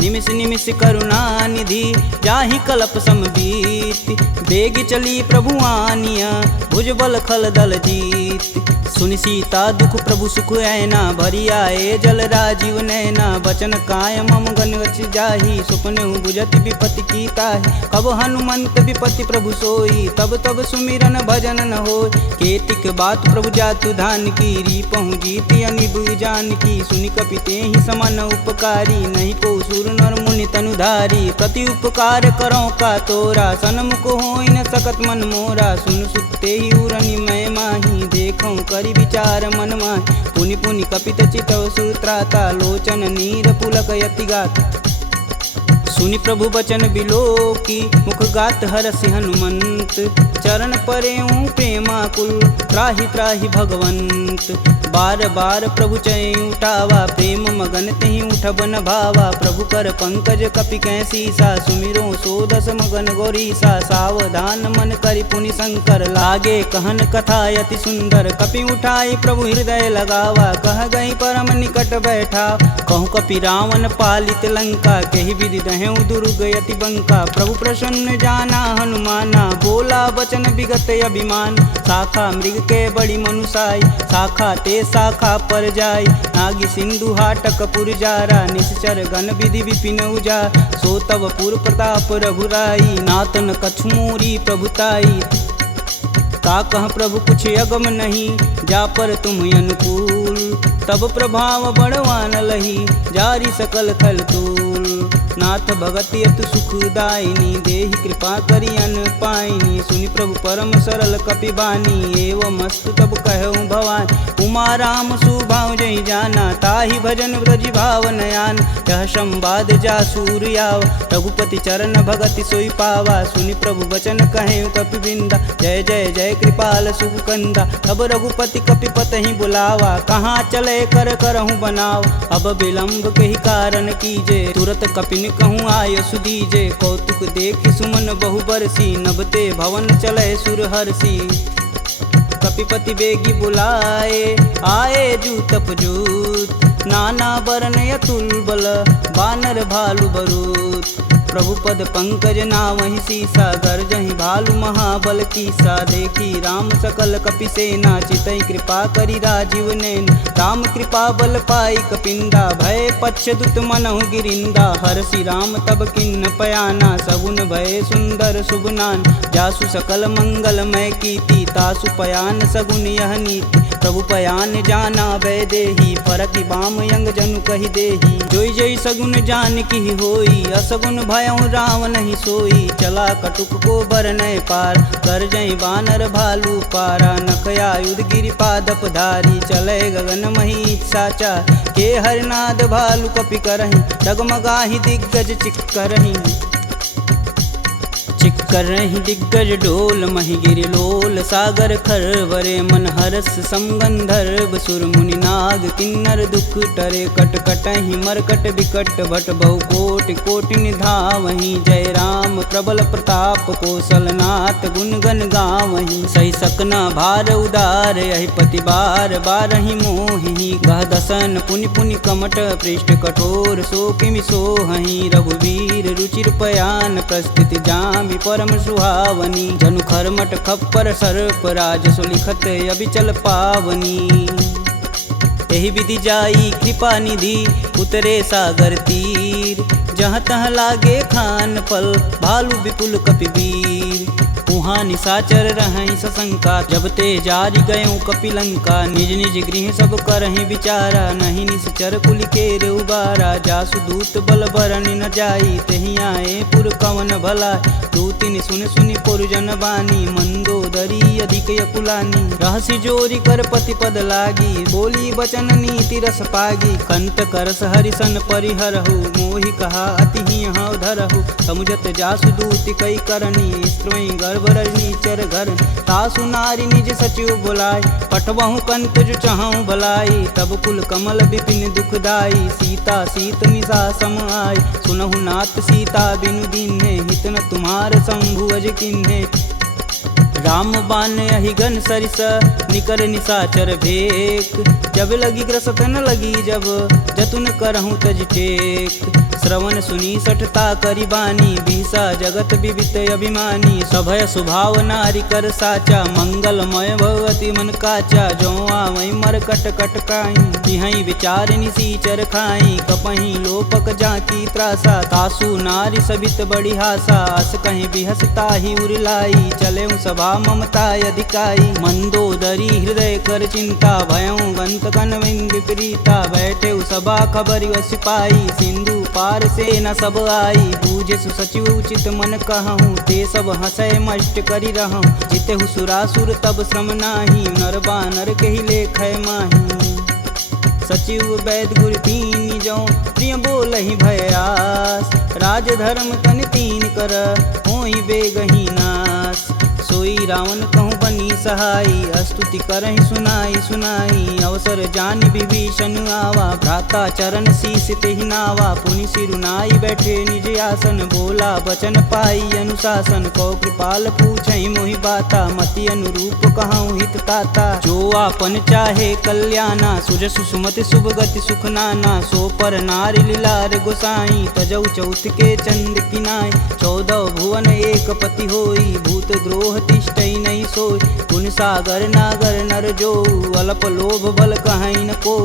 निमिष निमिष करुणा निधि जाहि कलप समबीत। बेग चली प्रभु आनिया भुजबल खल दल जीत। सुनि सीता दुख प्रभु सुख ऐना भरी आए जल राजीव नैना। बचन काय मम गन गच जाहि सुपने बुझत विपति की ताहि। कब हनुमंत विपति प्रभु सोई तब तब सुमिरन भजन न होय। केतिक बात प्रभु जातु धान की रीपहु जीति अनिब जान की। सुनि कपि तेहि समन उपकारी नहीं को सुर नर मुनि तनुधारी। प्रति उपकार करो का तोरा सनमुख होई न सकत मन मोरा। सुन सुते ही उरनि मैं माही देखऊँ करि विचार मन माहि। पुनि पुनि कपित चितव सुत्राता लोचन नीर पुलक यति गाता। सुनि प्रभु बचन बिलोकी मुख गात हरसि हनुमंत। चरण परेऊँ प्रेमाकुल त्राहि त्राहि भगवंत। बार बार प्रभु चै उठावा प्रेम मगन तेहि उठब न भावा। प्रभु कर पंकज कपि कैसीसा सुमिरो सोदस मगन गौरीसा। सावधान मन करि पुनि शंकर लागे कहन कथा अति सुंदर। कपि उठाई प्रभु हृदय लगावा कह गई परम निकट बैठा। कहूँ कपि रावण पालित लंका केहि विधि दहें दुर्ग यति बंका। प्रभु प्रसन्न जाना हनुमाना बोला वचन विगत अभिमान। शाखा मृग के बड़ी मनुसाई शाखा ते शाखा पर जाई। नागी सिंधु हाटक पुर जारा निश्चर गण विधि विपिन उजा। सो तब पुर प्रताप रघुराई नातन कछु मोरी प्रभुताई। का कह प्रभु कुछ अगम नहीं जा पर तुम अनुकूल। तब प्रभाव बड़वान लही जारी सकल खल तूल। नाथ भगति अतु सुखदायिनी देहि कृपा करि अन पाइनी। सुनि प्रभु परम सरल कपि बानी एवं मस्तु तब कहऊँ भवानी। उमा राम सुभाव जहि जाना ताहि भजन ब्रज भाव नयान। यह संवाद जा सूर्याव रघुपति चरण भगति सोई पावा। सुनि प्रभु बचन कहें कपि बिंदा जय जय जय कृपाल सुख कंदा। अब रघुपति कपि पतहि बुलावा कहाँ चले कर करहूँ बनाव। अब विलंब के ही कारण कीजे तुरत कपिन कहूँ आय सुदीजे। कौतुक देख सुमन बहु बरसी नभते भवन चले सुर हर्षि। कपिपति बेगी बुलाए आए जूत पजूत। नाना वर्ण अतुल बल बानर भालु बरूत। प्रभु पद पंकज नावहि सीसा गर्जहि भालु महाबल कीसा। देखी राम सकल कपि सेना चितई कृपा करि राजीव नैन। राम कृपा बल पाई कपिंदा भय पश्चदुत मनहु गिरिंदा। हरसि राम तब किन्न पयाना सगुन भय सुंदर शुभनान। जासु सकल मंगलमय कीर्ति तासु पयान सगुन यह नीति। प्रभु पयान जाना भय देही फरकि बाम यंग जनु कहि देही। जोई जोई सगुन जान की होई असगुन भयउ राम नहीं सोई। चला कटुक को बरनय पार कर जई बानर भालू पारा। नखया युध गिरि पादप धारी चले गगन मही साचा। के हरनाद भालू कपि करहि डगमगाहि दिग्गज चिक्करहि। चिक कर रही दिग्गज डोल महिगिरि लोल सागर खरवरे मन हरस समगंधर्व सुर मुनि नाग किन्नर दुख टरे कट कटहि मरकट विकट भट बहु कोटि कोटि निधावहि जय राम प्रबल प्रताप कौशलनाथ गुण गण गावहि सही सकना भार उदार यही पति बार बारहि मोहि गह दसन पुनि पुनि कमट पृष्ठ कठोर सो किमि सोहहि रघुवीर रुचिर पयान प्रस्थिति जामि परम सुहावनी जनु खरमट खप्पर सर्प राजसु लिखत अबिचल पावनी एहि विधि जाई कृपा निधि उतरे सागर तीर जहाँ तहाँ लागे खान फल भालू विपुल कपिवीर उहाँ निशाचर रहहि सशंका जब ते जारि गयों कपिलंका निज निज गृह सब करहि विचारा नहीं निश्चर कुलिकेर उबारा जासु दूत बल बरनि न जाई तेहि आए पुर कवन भला दूतिन सुन सुनि पुरजन बानी मंदोदरी अधिक यकुलानी रहसि जोरी कर पति पद लागी बोली बचन नीति रस पागी कंत करस हरिसन परिहरहु मोहि कहा अति ही हौ धरहु समुझत जासु दूति कई करनी स्त्रोई गर्भ रजनी चर घर तासु नारी निज सचिव बुलाय पठबहु कंत जो चाहूं भलाई तब कुल कमल विपिन दुखदाई सीता सीत निशा सम आय सुनहु नाथ सीता बिनु दीन्हे हित न तुम्हार शंभु अज किन्हे राम बान अहिगन सरिस निकर निशाचर भेक जब लगी ग्रसत न लगी जब जतुन करहूँ तज टेक श्रवण सुनी सठता करी बानी बीसा जगत विवित अभिमानी सभय स्वभाव नारी कर साचा मंगलमय भगवती मन काचा जो आवई मर कट कट काई तिहई विचार निसीचर खाई कपही लोपक जाकी त्रासा तासु नारी सबित बड़ी हासा अस कहीं बिहसता ही उरलाई चले सभा ममता अधिकाई मंदोदरी हृदय कर चिंता भयं गंत कनविंद विपरीता बैठे सभा खबर सिपाही सिंधु पार से न सब आई बूझे सचिव उचित मन कहूँ ते सब हंसय मष्ट करी रहूँ जिते सुरासुर तब श्रम नाही नर बानर के ही लेख माही सचिव वैद गुरु तीन जो प्रिय बोल ही भयास राज धर्म तन तीन कर होई बेगही नास सोई रावण कहूँ बनी सहाई स्तुति करहि सुनाई सुनाई अवसर जान विभीषण आवा भ्राता चरण शीस तेहि नावा पुनि सिरुनाई बैठे निज आसन बोला बचन पाई अनुशासन कौ कृपाल पूछहि मोहि बाता मति अनुरूप कहूँ हित ताता जो आपन चाहे कल्याणा सुजसु सुमति शुभ गति सुख नाना सो पर नारी लीलार गोसाई तजौ चौथ के चंद किनाय 14 भुवन एक पति होई भूत द्रोह तिष्ठई नहीं सोई गुण सागर नागर नर जो अल्प लोभ बल कहीं न को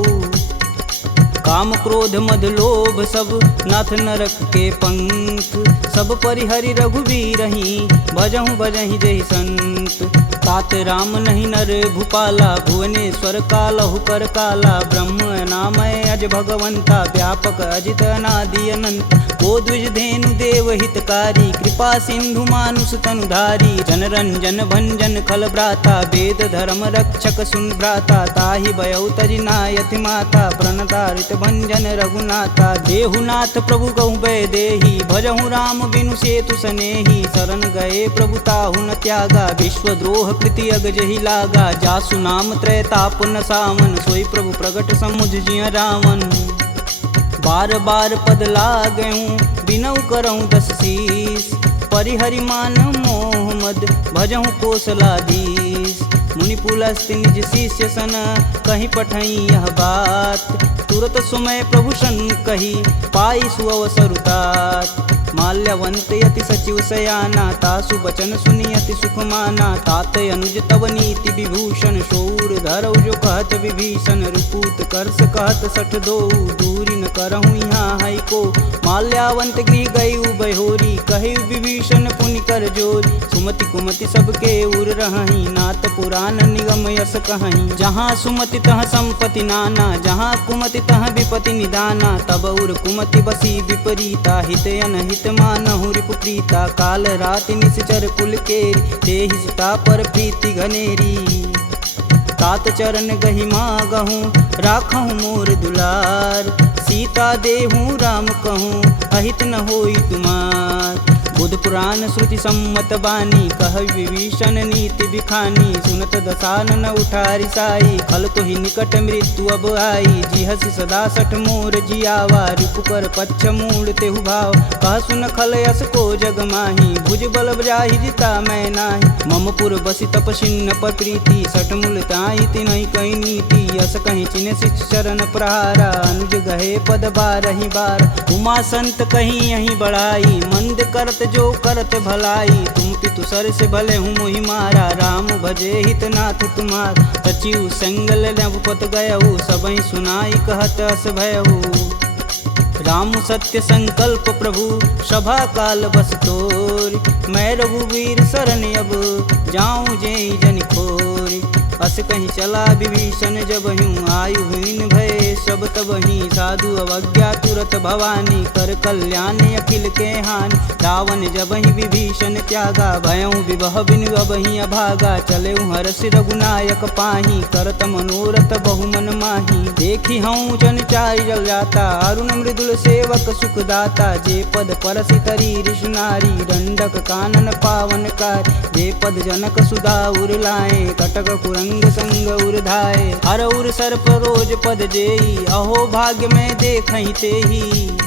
काम क्रोध मद लोभ सब नाथ नरक के पंख सब परिहरि रघुवीर ही भजहु भजहि जहि संत तात राम नहीं नर भूपाला भुवनेश्वर कालहु कर काला ब्रह्म नामय अज भगवंता व्यापक अजित अनादि अनंत को द्विज धेनु देव हितकारी कृपा सिंधु मानुष तनुधारी जन रंजन भंजन खल भ्राता वेद धर्म रक्षक सुन भ्राता ताहि भयउ तजि नायति माता प्रणतारित भंजन रघुनाथा देहुनाथ प्रभु कहु भय देहि भजहु राम बिनु सेतु सनेहि शरण गए प्रभु ताहु न त्यागा विश्वद्रोह कृति अगजहि लागा जासु नाम त्रैताप न सावन सोई प्रभु प्रगट समुझ जिय रावण बार बार पद लागऊं बिनऊ करऊं 10 शीस परिहरि मान मोह मद भजहु कोसलाधीश मुनि पुलस्त निज शिष्य सन कहीं पठई यह बात तुरत सुमय प्रभु सन कही पाई सुअवसरुतात माल्यवंत यति सचिव सयाना तासु बचन सुनियति सुख माना तात अनुज तव नीति विभूषण शौर धरौ जो कहत विभीषण रुपूत करस कहत सठ दो दूरी न करहूँ यहाँ है को माल्यावंत गृह गई बहोरी कहे विभीषण पुनि कर जोरी सुमति कुमति सबके उर रही नाथ पुराण निगम यस कहीं जहाँ सुमति तह संपत्ति नाना जहाँ कुमति तह विपति निदाना तब उर कुमति बसी विपरीता हित अनहित मानहु रिपुप्रीता काल राति निश्चर कुल केरी देहि सीता पर प्रीति घनेरी तात चरण गहि मागहूँ राखहूँ मोर दुलार सीता देहूँ राम कहूँ अहित न होई तुमार बुध पुराण श्रुति सम्मत बानी, कह विभीषण नीति बिखानी। सुनत दसानन उठारी साई, खल तो ही निकट मृत्यु अब आई। जिहसि सदा सठ मोर जियावा, रिपुकर पच्छ मूड़ तेहु भाव। कह सुन खल यस को जग माही, भुज बल जाहि जिता मैं नाही। मम पुर बसि तपसिन्न पर प्रीति, सठ मूल ताहि तिनहि कही नीति। यस कहीं चिन्ह शिष चरण प्रहारा, अनुज गहे पद बारहि बार। उमा संत कहीं यहीं बढ़ाई, मंद करत जो करत भलाई। तुम पितु सर से भले हूँ मोहि मारा, राम भजे हितनाथ तुम्हार। सचिव संगल नवपत गयहु, सबहि सुनाई कहत अस भयहु। राम सत्य संकल्प प्रभु, सभा काल बस तोरि। मैं रघुवीर शरण अब, जाऊं जेहि जन खोरि। अस कहीं चला विभीषण जब हूँ, आयुहीन भय सब तब ही। साधु अवज्ञा तुरत भवानी, कर कल्याण अखिल के हानि। रावण जब ही विभीषण त्यागा, भयऊँ विवह बिनु अब ही अभागा। चले हरष रघुनायक पाही, करत मनोरथ बहुमन माही। देखी हूँ जन चारि जल जाता, अरुण मृदुल सेवक सुखदाता। जे पद परसि तरी ऋषि नारी, दंडक कानन पावन कार। जे पद जनक सुधा उर लाए, कटक कुरंग संग उर धाये। हर उर सर्प रोज पद जेई, अहो भाग्य में देखहि तेहि।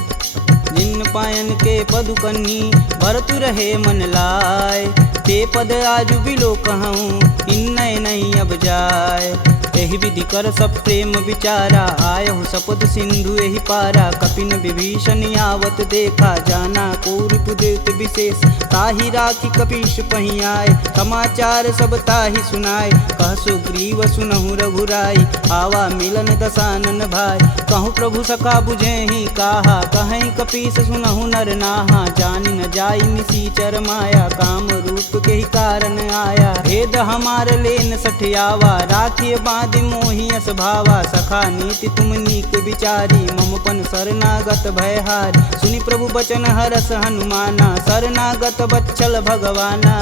जिन पायन के पदु कन्ही, भरतु रहे मन लाय। ते पद आजु बिलो कहूँ, इन्नय नहीं अब जाय। एहि विधि कर सब प्रेम विचारा, आयहु सपद सिंधु एहि पारा। कपिन विभीषण आवत देखा, जाना कौरव देत विशेष। ताहि राखी कपीश पही आए, समाचार सब ताहि सुनाए। कह सुग्रीव सुनहु रघुराई, आवा मिलन दसानन भाई। कहूँ प्रभु सखा बुझेहि काहा, कहीं कपीस सुनहु नर नाहा। जानि न जाई निसीचर माया, काम रूप के ही कारण आया। भेद हमार लेन सठियावा, राखिय बांधि मोहि अस भावा। सखा नीति तुम नीक विचारी, मम पन शरणागत भयहारी। सुनि प्रभु बचन हरस हनुमाना, शरणागत बच्चल भगवाना।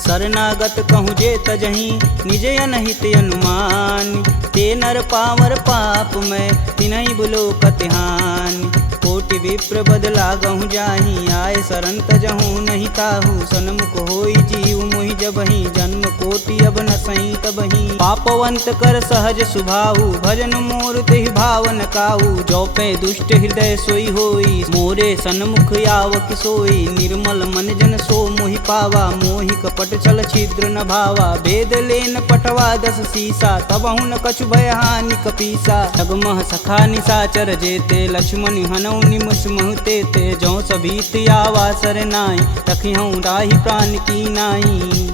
शरणागत कहूँ जे तजहि, निज अनहित अनुमान। ते नर पावर पाप में, तिन्हि बुलो कतिहान। कोटि विप्र बदला गहूँ जाहि, आय शरण तजहूँ नहीं ताहू। सन्मुख होई जीव मोहि जबहि, जन्म कोटि अब न सही तबहि। पापवंत कर सहज सुभाऊ, भजन मोर तेहि भावन काऊ। जो पे दुष्ट हृदय सोई होई, मोरे सन्मुख आव किसोई। निर्मल मन जन सो मोहि पावा, मोहि कपट छल छिद्र न भावा। भेद लेन पटवा दस सीसा, तबहु न कछु भय हानि कपीसा। जगमह सखा निशाचर जेते, लक्ष्मण हनौ निमस महते ते। जो सभीत आवा सरनाई, तखिहूँ राहि प्राण की नाई।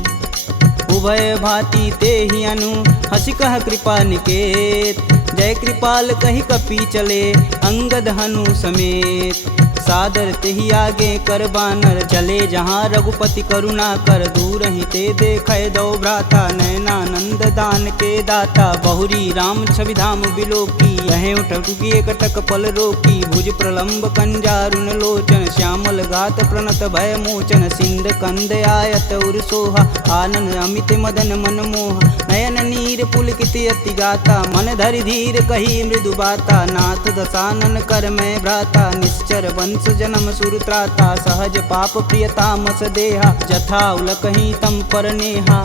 उभय भांति ते ही अनु, हंसी कह कृपा निकेत। जय कृपाल कही कपी चले, अंगद हनु समेत। सादर तेहि आगे कर बानर, चले जहाँ रघुपति करुणा कर। दूर ही ते देखे दो भ्राता, नयनानंद दान के दाता। बहुरी राम छवि धाम बिलोकी, यह उठुकी कटक पल रोकी। भुज प्रलंब कंजारुन लोचन, श्यामल गात प्रणत भय मोचन। सिंध कंद आयत उर सोहा, आनन अमित मदन मन मोह। नयन नीर पुलकित अति गाता, मन धरि धीर कही मृदु बाता। नाथ दसानन कर मैं भ्राता, निश्चर वंश जन्म सुर त्राता। सहज पाप प्रियतामस देहा, जथा उलकहि तम पर नेहा।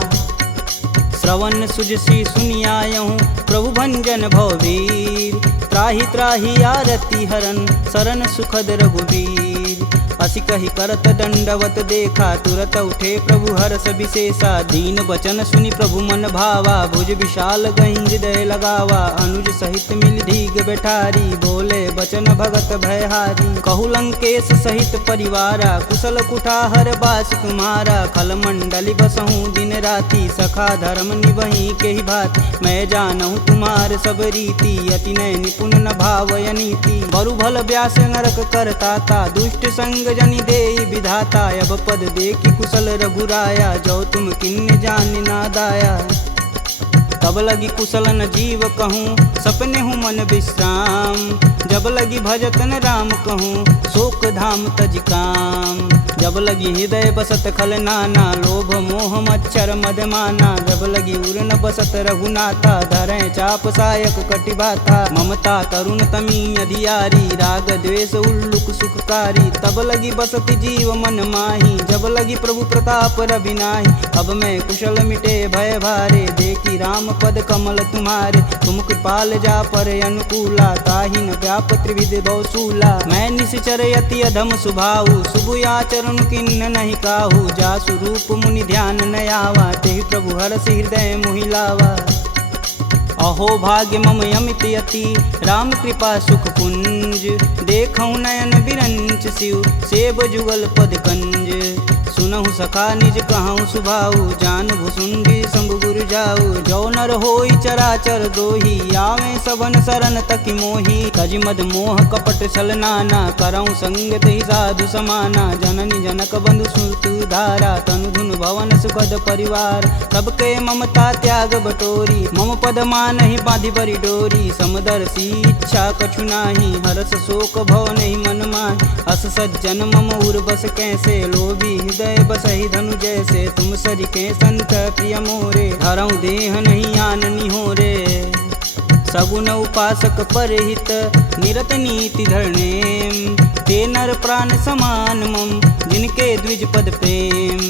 श्रवण सुजसी सुनियायहूँ, प्रभु भंजन भववीर। त्राहि त्राहि आरती हरन, शरण सुखद रघुवीर। असी कही करत दंडवत देखा, तुरत उठे प्रभु हर्ष विशेषा। दीन वचन सुनि प्रभु मन भावा, भुज विशाल गहि हृदय लगावा। अनुज सहित मिल धीग बैठारी, बोले बचन भगत भयहारी। कहु लंकेश सहित परिवारा, कुशल कुठाहर बास तुम्हारा। खल मंडली बसहूँ दिन राति, सखा धर्म निबहि के ही भात। मैं जानहूँ तुम्हार सब रीति, अति नय निपुण न भावय नीति। बरु भल व्यास नरक करताता, दुष्ट संग जनि देई विधाता। अब पद देखि कुशल रघुराया, जो तुम किन्ने जान ना दाया। तब लगी कुशल न जीव कहूँ, सपने हूँ मन विश्राम। जब लगी भजतन राम कहूँ, शोक धाम तज काम। जब लगी हृदय बसत खल नाना, लोभ मोह मच्छर मदमाना। जब लगी उर न बसत रघुनाथा, धरें चाप सायक कटिबाथा। ममता तरुण तमी अधियारी, राग द्वेष उल्लू दुख सुखकारी। तब लगी बसति जीव मन माही, जब लगी प्रभु प्रताप रविनाही। अब मैं कुशल मिटे भय भारे, देखी राम पद कमल तुम्हारे। तुम कृपाल जा पर अनुकूला, ताहि न व्याप त्रिविध बहुसूला। मैं निश्चर यति अधम सुभाऊ, शुभ आचरण किन्न नहीं काहू। जा स्वरूप मुनि ध्यान न आवा, तेहि प्रभु हरष हृदय मोहि लावा। अहो भाग्य मम अमित यति, राम कृपा सुख कुंज। देखऊँ नयन बिरंच शिव, सेब जुगल पद कंज। सुनहु सखा निज कहूँ सुभाऊ, जान भुसुंडी शंभु गुरु जाऊ। जो नर होई चराचर द्रोही, आवे सबन शरण तकि मोही। तज मद मोह कपट छल नाना, करऊँ संगत ही साधु समाना। जननी जनक बंधु सुत धारा, तनु धुन भवन सुखद परिवार। सबके ममता त्याग बटोरी, मम पद मानहि बांधि बरी डोरी। समदर्शी इच्छा कछु नाही, हरस शोक भव नहीं मन माहि। अस सज्जन मम उर बस कैसे, लोभी हृदय बसहि धनु जैसे। तुम सरिके संत प्रिय मोरे, धरऊँ देह नहीं आननी हो रे। सगुन उपासक परहित, निरत नीति धरनेम। ते नर प्राण समान मम, जिनके द्विज पद प्रेम।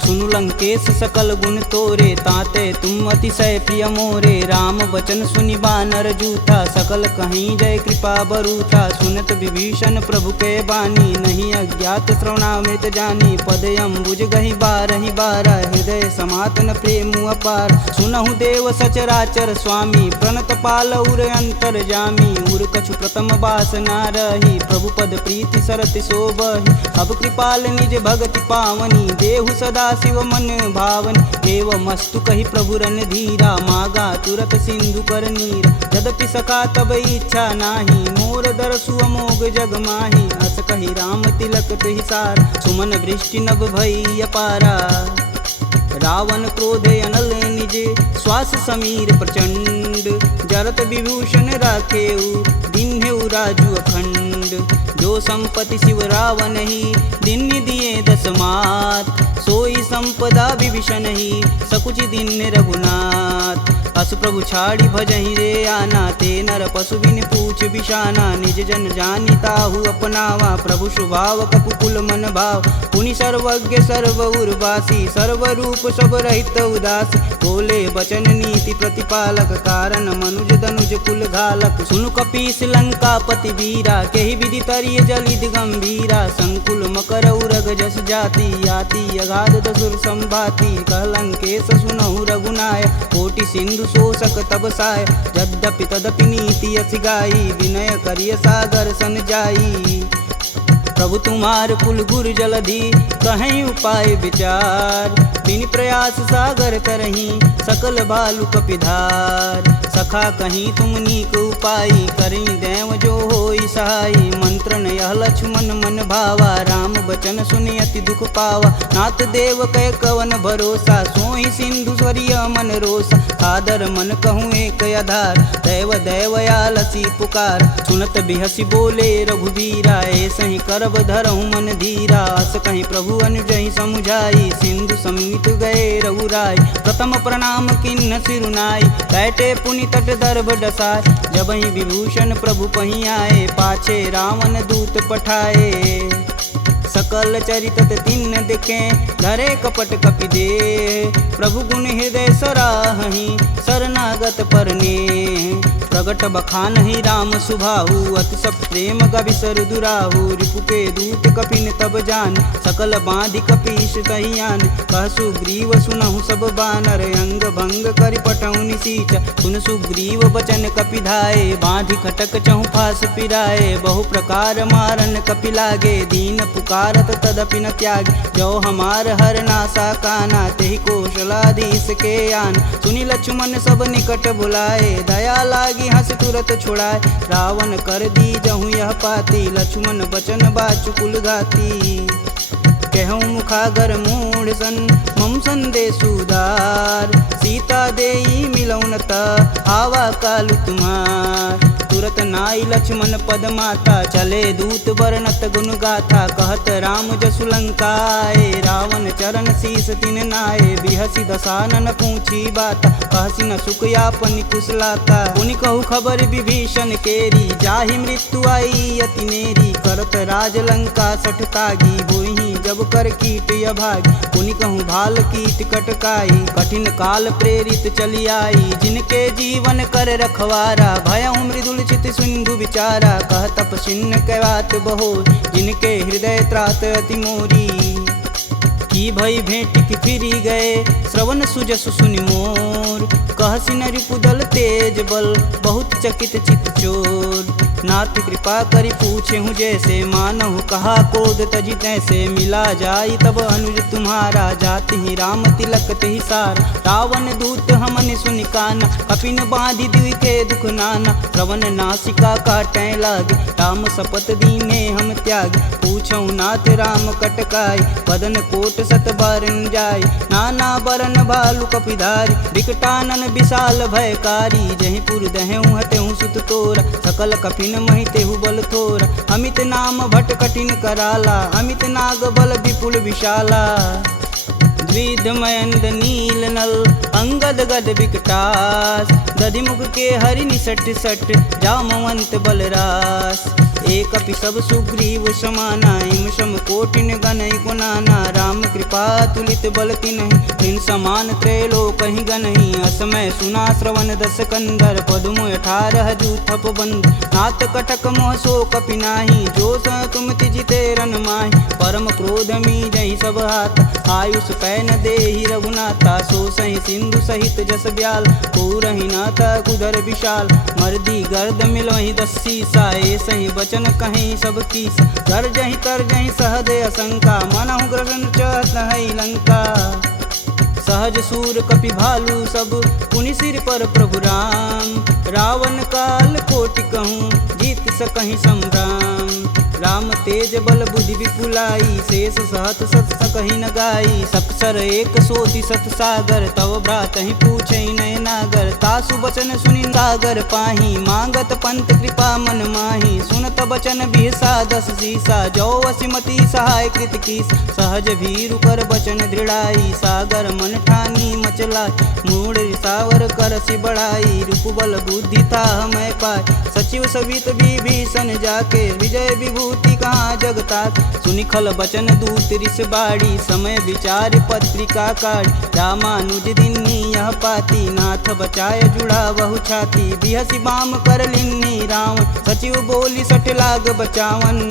सुनु लंकेश सकल गुण तोरे, ताते तुम अतिशय प्रिय मोरे। राम बचन सुनि बानर जूठा, सकल कहीं जय कृपा बरूठा। सुनत विभीषण प्रभु के बानी, नहीं अज्ञात श्रवणामृत जानी। पद अम्बुज गहि बारहि बारा, हृदय समातन प्रेम अपार। सुनहु देव सचराचर स्वामी, प्रणत पाल उर अंतर जामी। उर कछु प्रथम बास ना रही, प्रभु पद प्रीति सरत शोभहि। अब कृपाल निज भगति पावनी, देहु सदा शिव मन भावनी। एवं मस्तु कही प्रभु रन धीरा, मागा तुरत सिंधु कर नीर। यद्यपि सखा तब इच्छा नाही, मोर दरसु अमोघ जग माही। अस कही राम तिलक तुहि सार, सुमन वृष्टि नभ भई अपारा। रावण क्रोधे अनल निज, श्वास समीर प्रचंड। जरत विभूषण राखेऊ, दिन्हेऊ राजु अखंड। जो संपत्ति शिव रावण ही, दिन दिए दस मात। सोई संपदा विभीषण ही, सकुच दिन रघुनाथ। अस प्रभु छाड़ी भजहि रे आना, ते नर पशु बिन पूछ बिशाना। निज जन जानि ताहु अपनावा, प्रभु स्वभाव कपुकुल मन भाव। पुनि सर्वज्ञ सर्व उर्वासी, सर्वरूप सब रहित उदासी। बोले बचन नीति प्रतिपालक, कारण मनुज धनुज कुल घालक। सुनु कपीस लंकापति वीरा, केहि विधि तरिय जलिद गंभीरा। संकुल मकर उरग जस जाति, याति अगाध दसुर संभाति। कह लंकेश सुनहु रघुनाय, कोटि सिंधु शोषक तब साय। यद्यपि तदपि नीति यस गाई, विनय करिय सागर सन जाई। प्रभु तुम्हार कुल गुर जलधि, कहीं उपाय विचार। बिन प्रयास सागर तरही, सकल बालु कपिधार। सखा कहीं तुम नीक उपाय, करी देव जो होई सहाई। मंत्र न यह लक्ष्मण मन भावा, राम बचन सुनि अति दुख पावा। नाथ देव कह कवन भरोसा, सोहि सिंधु स्वरिय मन रोसा। सादर मन कहूँ एक आधार, दैव दैवयालसी पुकार। सुनत बिहसी बोले रघुबीरा, ऐसे ही करब धरहु मन धीरा। अस कहीं प्रभु अनुजहि समुझाई, सिंधु समीत गए रघुराय। प्रथम प्रणाम किन्न सिरुनाई, बैठे पुनि तट दर्भ डसाय। जब ही विभूषण प्रभु पही आए, पाछे रावण दूत पठाए। सकल चरितत तिन्न दिखे, धरे कपट कपि दे। प्रभु गुण हृदय सराहहि, शरणागत परने। प्रगट बखानहि राम सुभाहु, अति सब प्रेम गविसर दुराहु। रिपु के दूत कपिन तब जान, सकल बांधि कपीश तहियान। कह सुग्रीव सुनहु सब बानर, अंग भंग करि पठौनि निसीच। सुन सुग्रीव बचन कपि धाये, बांधि खटक चहु फास पिराए। बहु प्रकार मारन कपि लागे, दीन पुकारत तदपि न त्यागे। जो हमार हर नासा काना, तेहि कौशलाधीश के आन। सुनि लक्ष्मण सब निकट बुलाए, दया लागी हंस तुरत छुड़ाए। रावण कर दी जहु यह पाती, लक्ष्मण बचन बाचु कुल घाती। कहूँ मुखागर मूढ़ सन, मम संदेश उदार। सीता देई मिलौन त, आवा कालु तुम्हार। तुरत नाई लक्ष्मण पद माता, चले दूत बरनत गुण गाथा। कहत राम जसु लंकाए, रावण चरण शीस तिन नाये। बिहसी दसानन पूछी बात, कहसी न सुख यापन कुशलाता। पुनि कहु खबर विभीषण केरी, जाहि मृत्यु आई अति नेरी। करत राज लंका सठ तागी, होई जब कर कीट अभागी। पुनि कहूँ भाल कीट कटकाई, कठिन काल प्रेरित चली आई। जिनके जीवन कर रखवारा, भयउ मृदुल चित सिंधु विचारा। कह तपसिन्न कै बात बहो, जिनके हृदय त्रात अति मोरी। की भई भेंट की फिरी गए, श्रवण सुजसु सुनि मोर। कहसी न रिपुदल तेज बल, बहुत चकित चित चोर। नाथ कृपा करि पूछे हूँ जैसे, मानहु कहा क्रोध तजि तैसे। मिला जाई तब अनुज तुम्हारा, जाति ही राम तिलक तेहि सार। रावण दूत हमन सुनि काना, कपिन बांधि दिवि के दुख नाना। श्रवण नासिका काटै लागे, राम शपथ दीने हम त्यागे। पूछौ नाथ राम कटकाई, बदन कोट सत बारन जाय। नाना बरन भालु कपिधारी, विकटानन विशाल भयकारी। जहीं पुर दहेउ हतेउ सुत तोरा, सकल कपिन महि तेहु बल थोरा। अमित नाम भट कठिन कराला, अमित नाग बल विपुल विशाला। द्विध मयंद नील नल, अंगद गद विकटास। दधिमुख के हरि निसट सट, जामवंत बलरास। एक अपि सब सुग्रीव समाना, इम सम कोटिन गनहि गुनाना। राम कृपा तुलित बल तिन्हि, तिन समान त्रैलोकहि गनहि। असमय सुना श्रवण दस कंदर, पदुम 18 जूथप बंद। नाथ कटक मोह सो कपि नाही, जो स तुम तिजिते रन माहि। परम क्रोध मीजहि सब हाथ, आयुष पै न देहि रघुनाथा। सो सहि सिंधु सहित जस ब्याल, पूरहि नाथा कुधर विशाल। मर्दी गर्द मिलहि 10 सीसा, सही बचन कहीं सब कीस। गर्जहि तरजहि सहदे असंका, मनहु ग्रसन चहत है लंका। सहज सूर कपि भालू सब, पुनि सिर पर प्रभु राम। रावण काल कोटि कहूँ, जीत सकहि संग्राम। राम तेज बल बुद्धि विपुलाई, शेष सहत सत सकहि न गाई। सकसर एक सोति सत सागर, तव भ्रातहि पूछै नय नागर। तासु बचन सुनि सागर पाही, मांगत पंत कृपा मन माही। सुनत बचन बिहसा 10 सीसा, जो वसिमति सहाय कृत कीस। सहज भीरु कर बचन दृढ़ाई, सागर मन ठानी मचला। मूढ़ रिसावर करसि बढ़ाई, रूप बल बुद्धि था मैं पाय। सचिव सवित विभीषण जाके, विजय विभूति कहाँ जगता। सुनि खल बचन दूत रिस बाड़ी, समय विचार पत्रिका काढ़। रामानुज दिन्नी यह पाती, नाथ बचाय जुड़ा बहु छाती। बिहसी बाम कर लिन्नी रावण, सचिव बोली सठ लाग बचावन।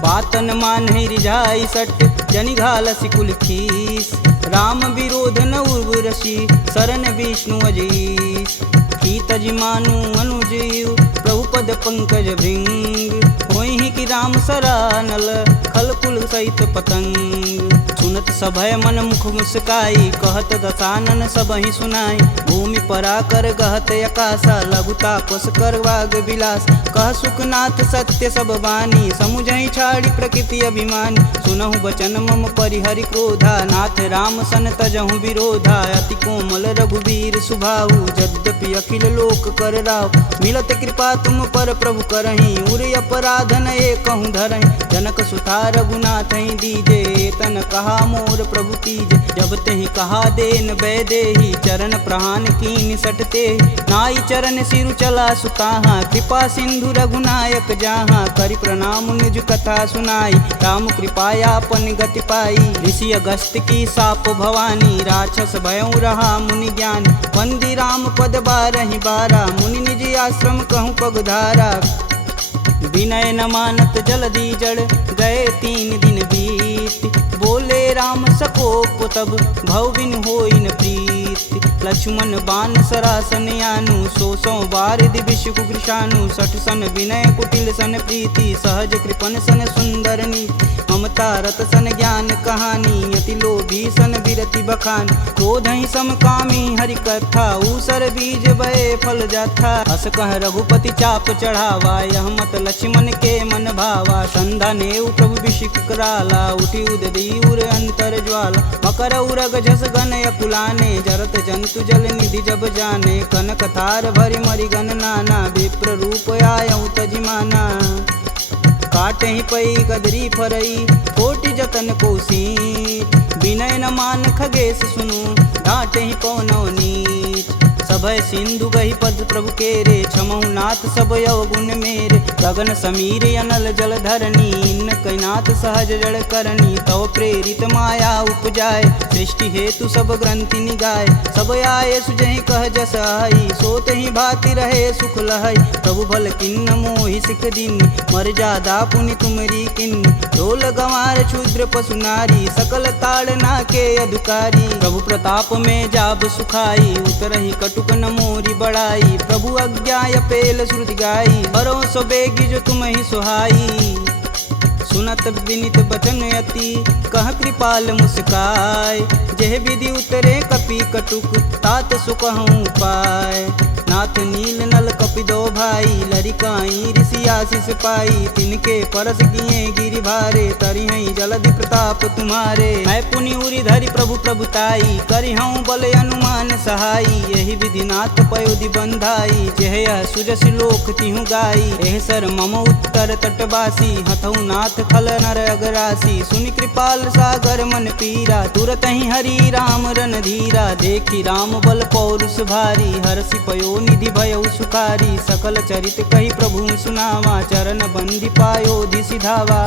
बातन मानहि रिझाई सट, जनि घालसि कुल खीस। राम विरोध न उर्वरसी, शरण विष्णु अजीस। की तजि मानु अनुजीव, प्रभु पद पंकज भृंग। होहि कि राम सरानल, खल कुल सहित पतंग। सुनत सभय मन मुख मुस्काई, कहत दसानन सबहि सुनाई। भूमि परा कर गहत आकाशा, लघुता पस कर वाग विलास। कह सुखनाथ सत्य सब बानी, समुझहि छाड़ी प्रकृति अभिमानी। सुनहु बचन मम परिहरि क्रोधा, नाथ राम सन तजहु विरोधा। अति कोमल रघुवीर सुभाऊ, यद्यपि अखिल लोक कर राव। मिलत कृपा तुम पर प्रभु करहि, उर अपराध न एकहु धरहि। जनक सुता रघुनाथ दीजे, तन कहा मोर प्रभु तीजे। जब तेहि कहा देन बैदेही, चरण प्रहान कीन सटते। नाई चरण सिरु चला सुताहा, कृपा सिंधु रघुनायक जहाँ। करि प्रणाम निज कथा सुनाई, राम कृपायापन गति पाई। ऋषि अगस्त की साप भवानी, राक्षस भयउ रहा मुनि ज्ञानी। वंदी राम पद 12 बारा, मुनि निज आश्रम कहूँ पगधारा। विनय न मानत जलधि जड़, गए 3 दिन बीत। बोले राम सकोप तब, भव बिन होई न प्रीत। लक्ष्मण बान सरासन यानु, 100 बार दिविश कुकृशानु। 60 सन विनय कुटिल सन प्रीति, सहज कृपन सन सुंदर नीति। ममता रत सन ज्ञान कहानी, अति लोभी सन विरति बखान। क्रोधहि समकामी हरि कथा, ऊसर बीज बए फल जाथा। अस कह रघुपति चाप चढ़ावा, यह मत लक्ष्मण के मन भावा। संधा नेउ प्रभु बिषिक कराला, उठी उददी उर अंतर ज्वाला। मकर उरग झस गन अकुलाने, जरत जंतु जल निधि जब जाने, कनक तार भरि मरिगन नाना, विप्र रूप आयऊ तजिमाना। काटे ही पई गदरी फरई, कोटि जतन कोसी, विनय न मान खगेश सुनु, डांटे ही पवनौ नीच। सभय सिंधु गही पद प्रभु केरे, छमहु नाथ सब अवगुण मेरे। गगन समीर अनल जल धरनी, इन कैनाथ सहज जड़ करनी। तव प्रेरित माया उपजाय, सृष्टि हेतु सब ग्रंथि निगाय। सब आये सुजहि कह जस आई, सोत ही भाति रहे सुख लहै। प्रभु भल किन्न मोहि सिख दीनी, मर्यादा पुनि तुमरी किन्नी। ढोल गंवार क्षुद्र पशु नारी, सकल ताड़ना के अधिकारी। प्रभु प्रताप में जाब सुखाई, उतरहि कटुक न मोरी बड़ाई। प्रभु अज्ञा पेल श्रुति गाई, बरो सो बेगी जो तुम ही सुहाई। सुनत विनित बचन अति, कह कृपाल मुस्काय। जेह विधि उतरे कपि कटुक, तात सुकहूँ पाय। नाथ नील नल कपि दो भाई, लरिकाई ऋषि आशीष पाई। तिनके परस किए गिरि भारे, तरिहै जलधि प्रताप तुम्हारे। मैं पुनि उरि धरि प्रभु प्रभुताई, करिहऊँ बल अनुमान सहाई। यही विधि नाथ पयोधि बंधाई, जेह यह सुजस लोक तिहु गाई। एह सर मम उत्तर तटवासी, हथऊ नाथ खल नर अगरासी। सुनि कृपाल सागर मन पीरा, तुरत ही हरि राम रन धीरा। देखी राम बल पौरुष भारी, हरषि पयो निधि भयउ सुखारी। सकल चरित कही प्रभु सुनावा, चरण बंदी पायोधि सिधावा।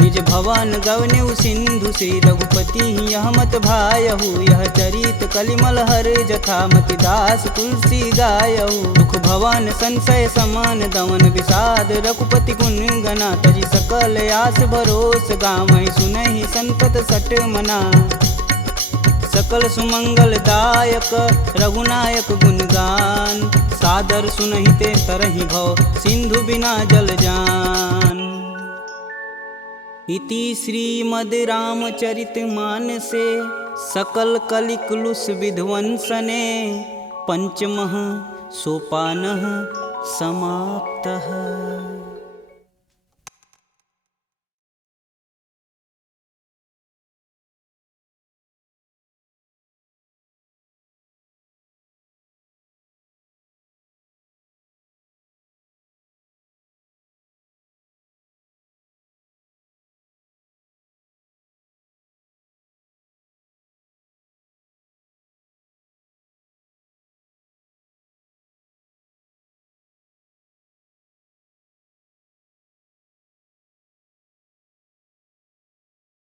निज भवन गवनेउ सिंधु, श्री रघुपति यह मत भायहु। यह चरित कलिमल हर जथा, मति दास तुलसी गायहु। दुख भवन संशय समान, दमन विषाद रघुपति गुण गना। तजि सकल आस भरोस, गावहि सुनहि संतत सट मना। सकल सुमंगल दायक रघुनायक गुणगान, सादर सुनहि ते तरहि भव, सिंधु बिना जल जान। इति श्रीमद् रामचरित मानसे, सकल कलिकुलुष विध्वंसने। पंचमः सोपानः समाप्तः।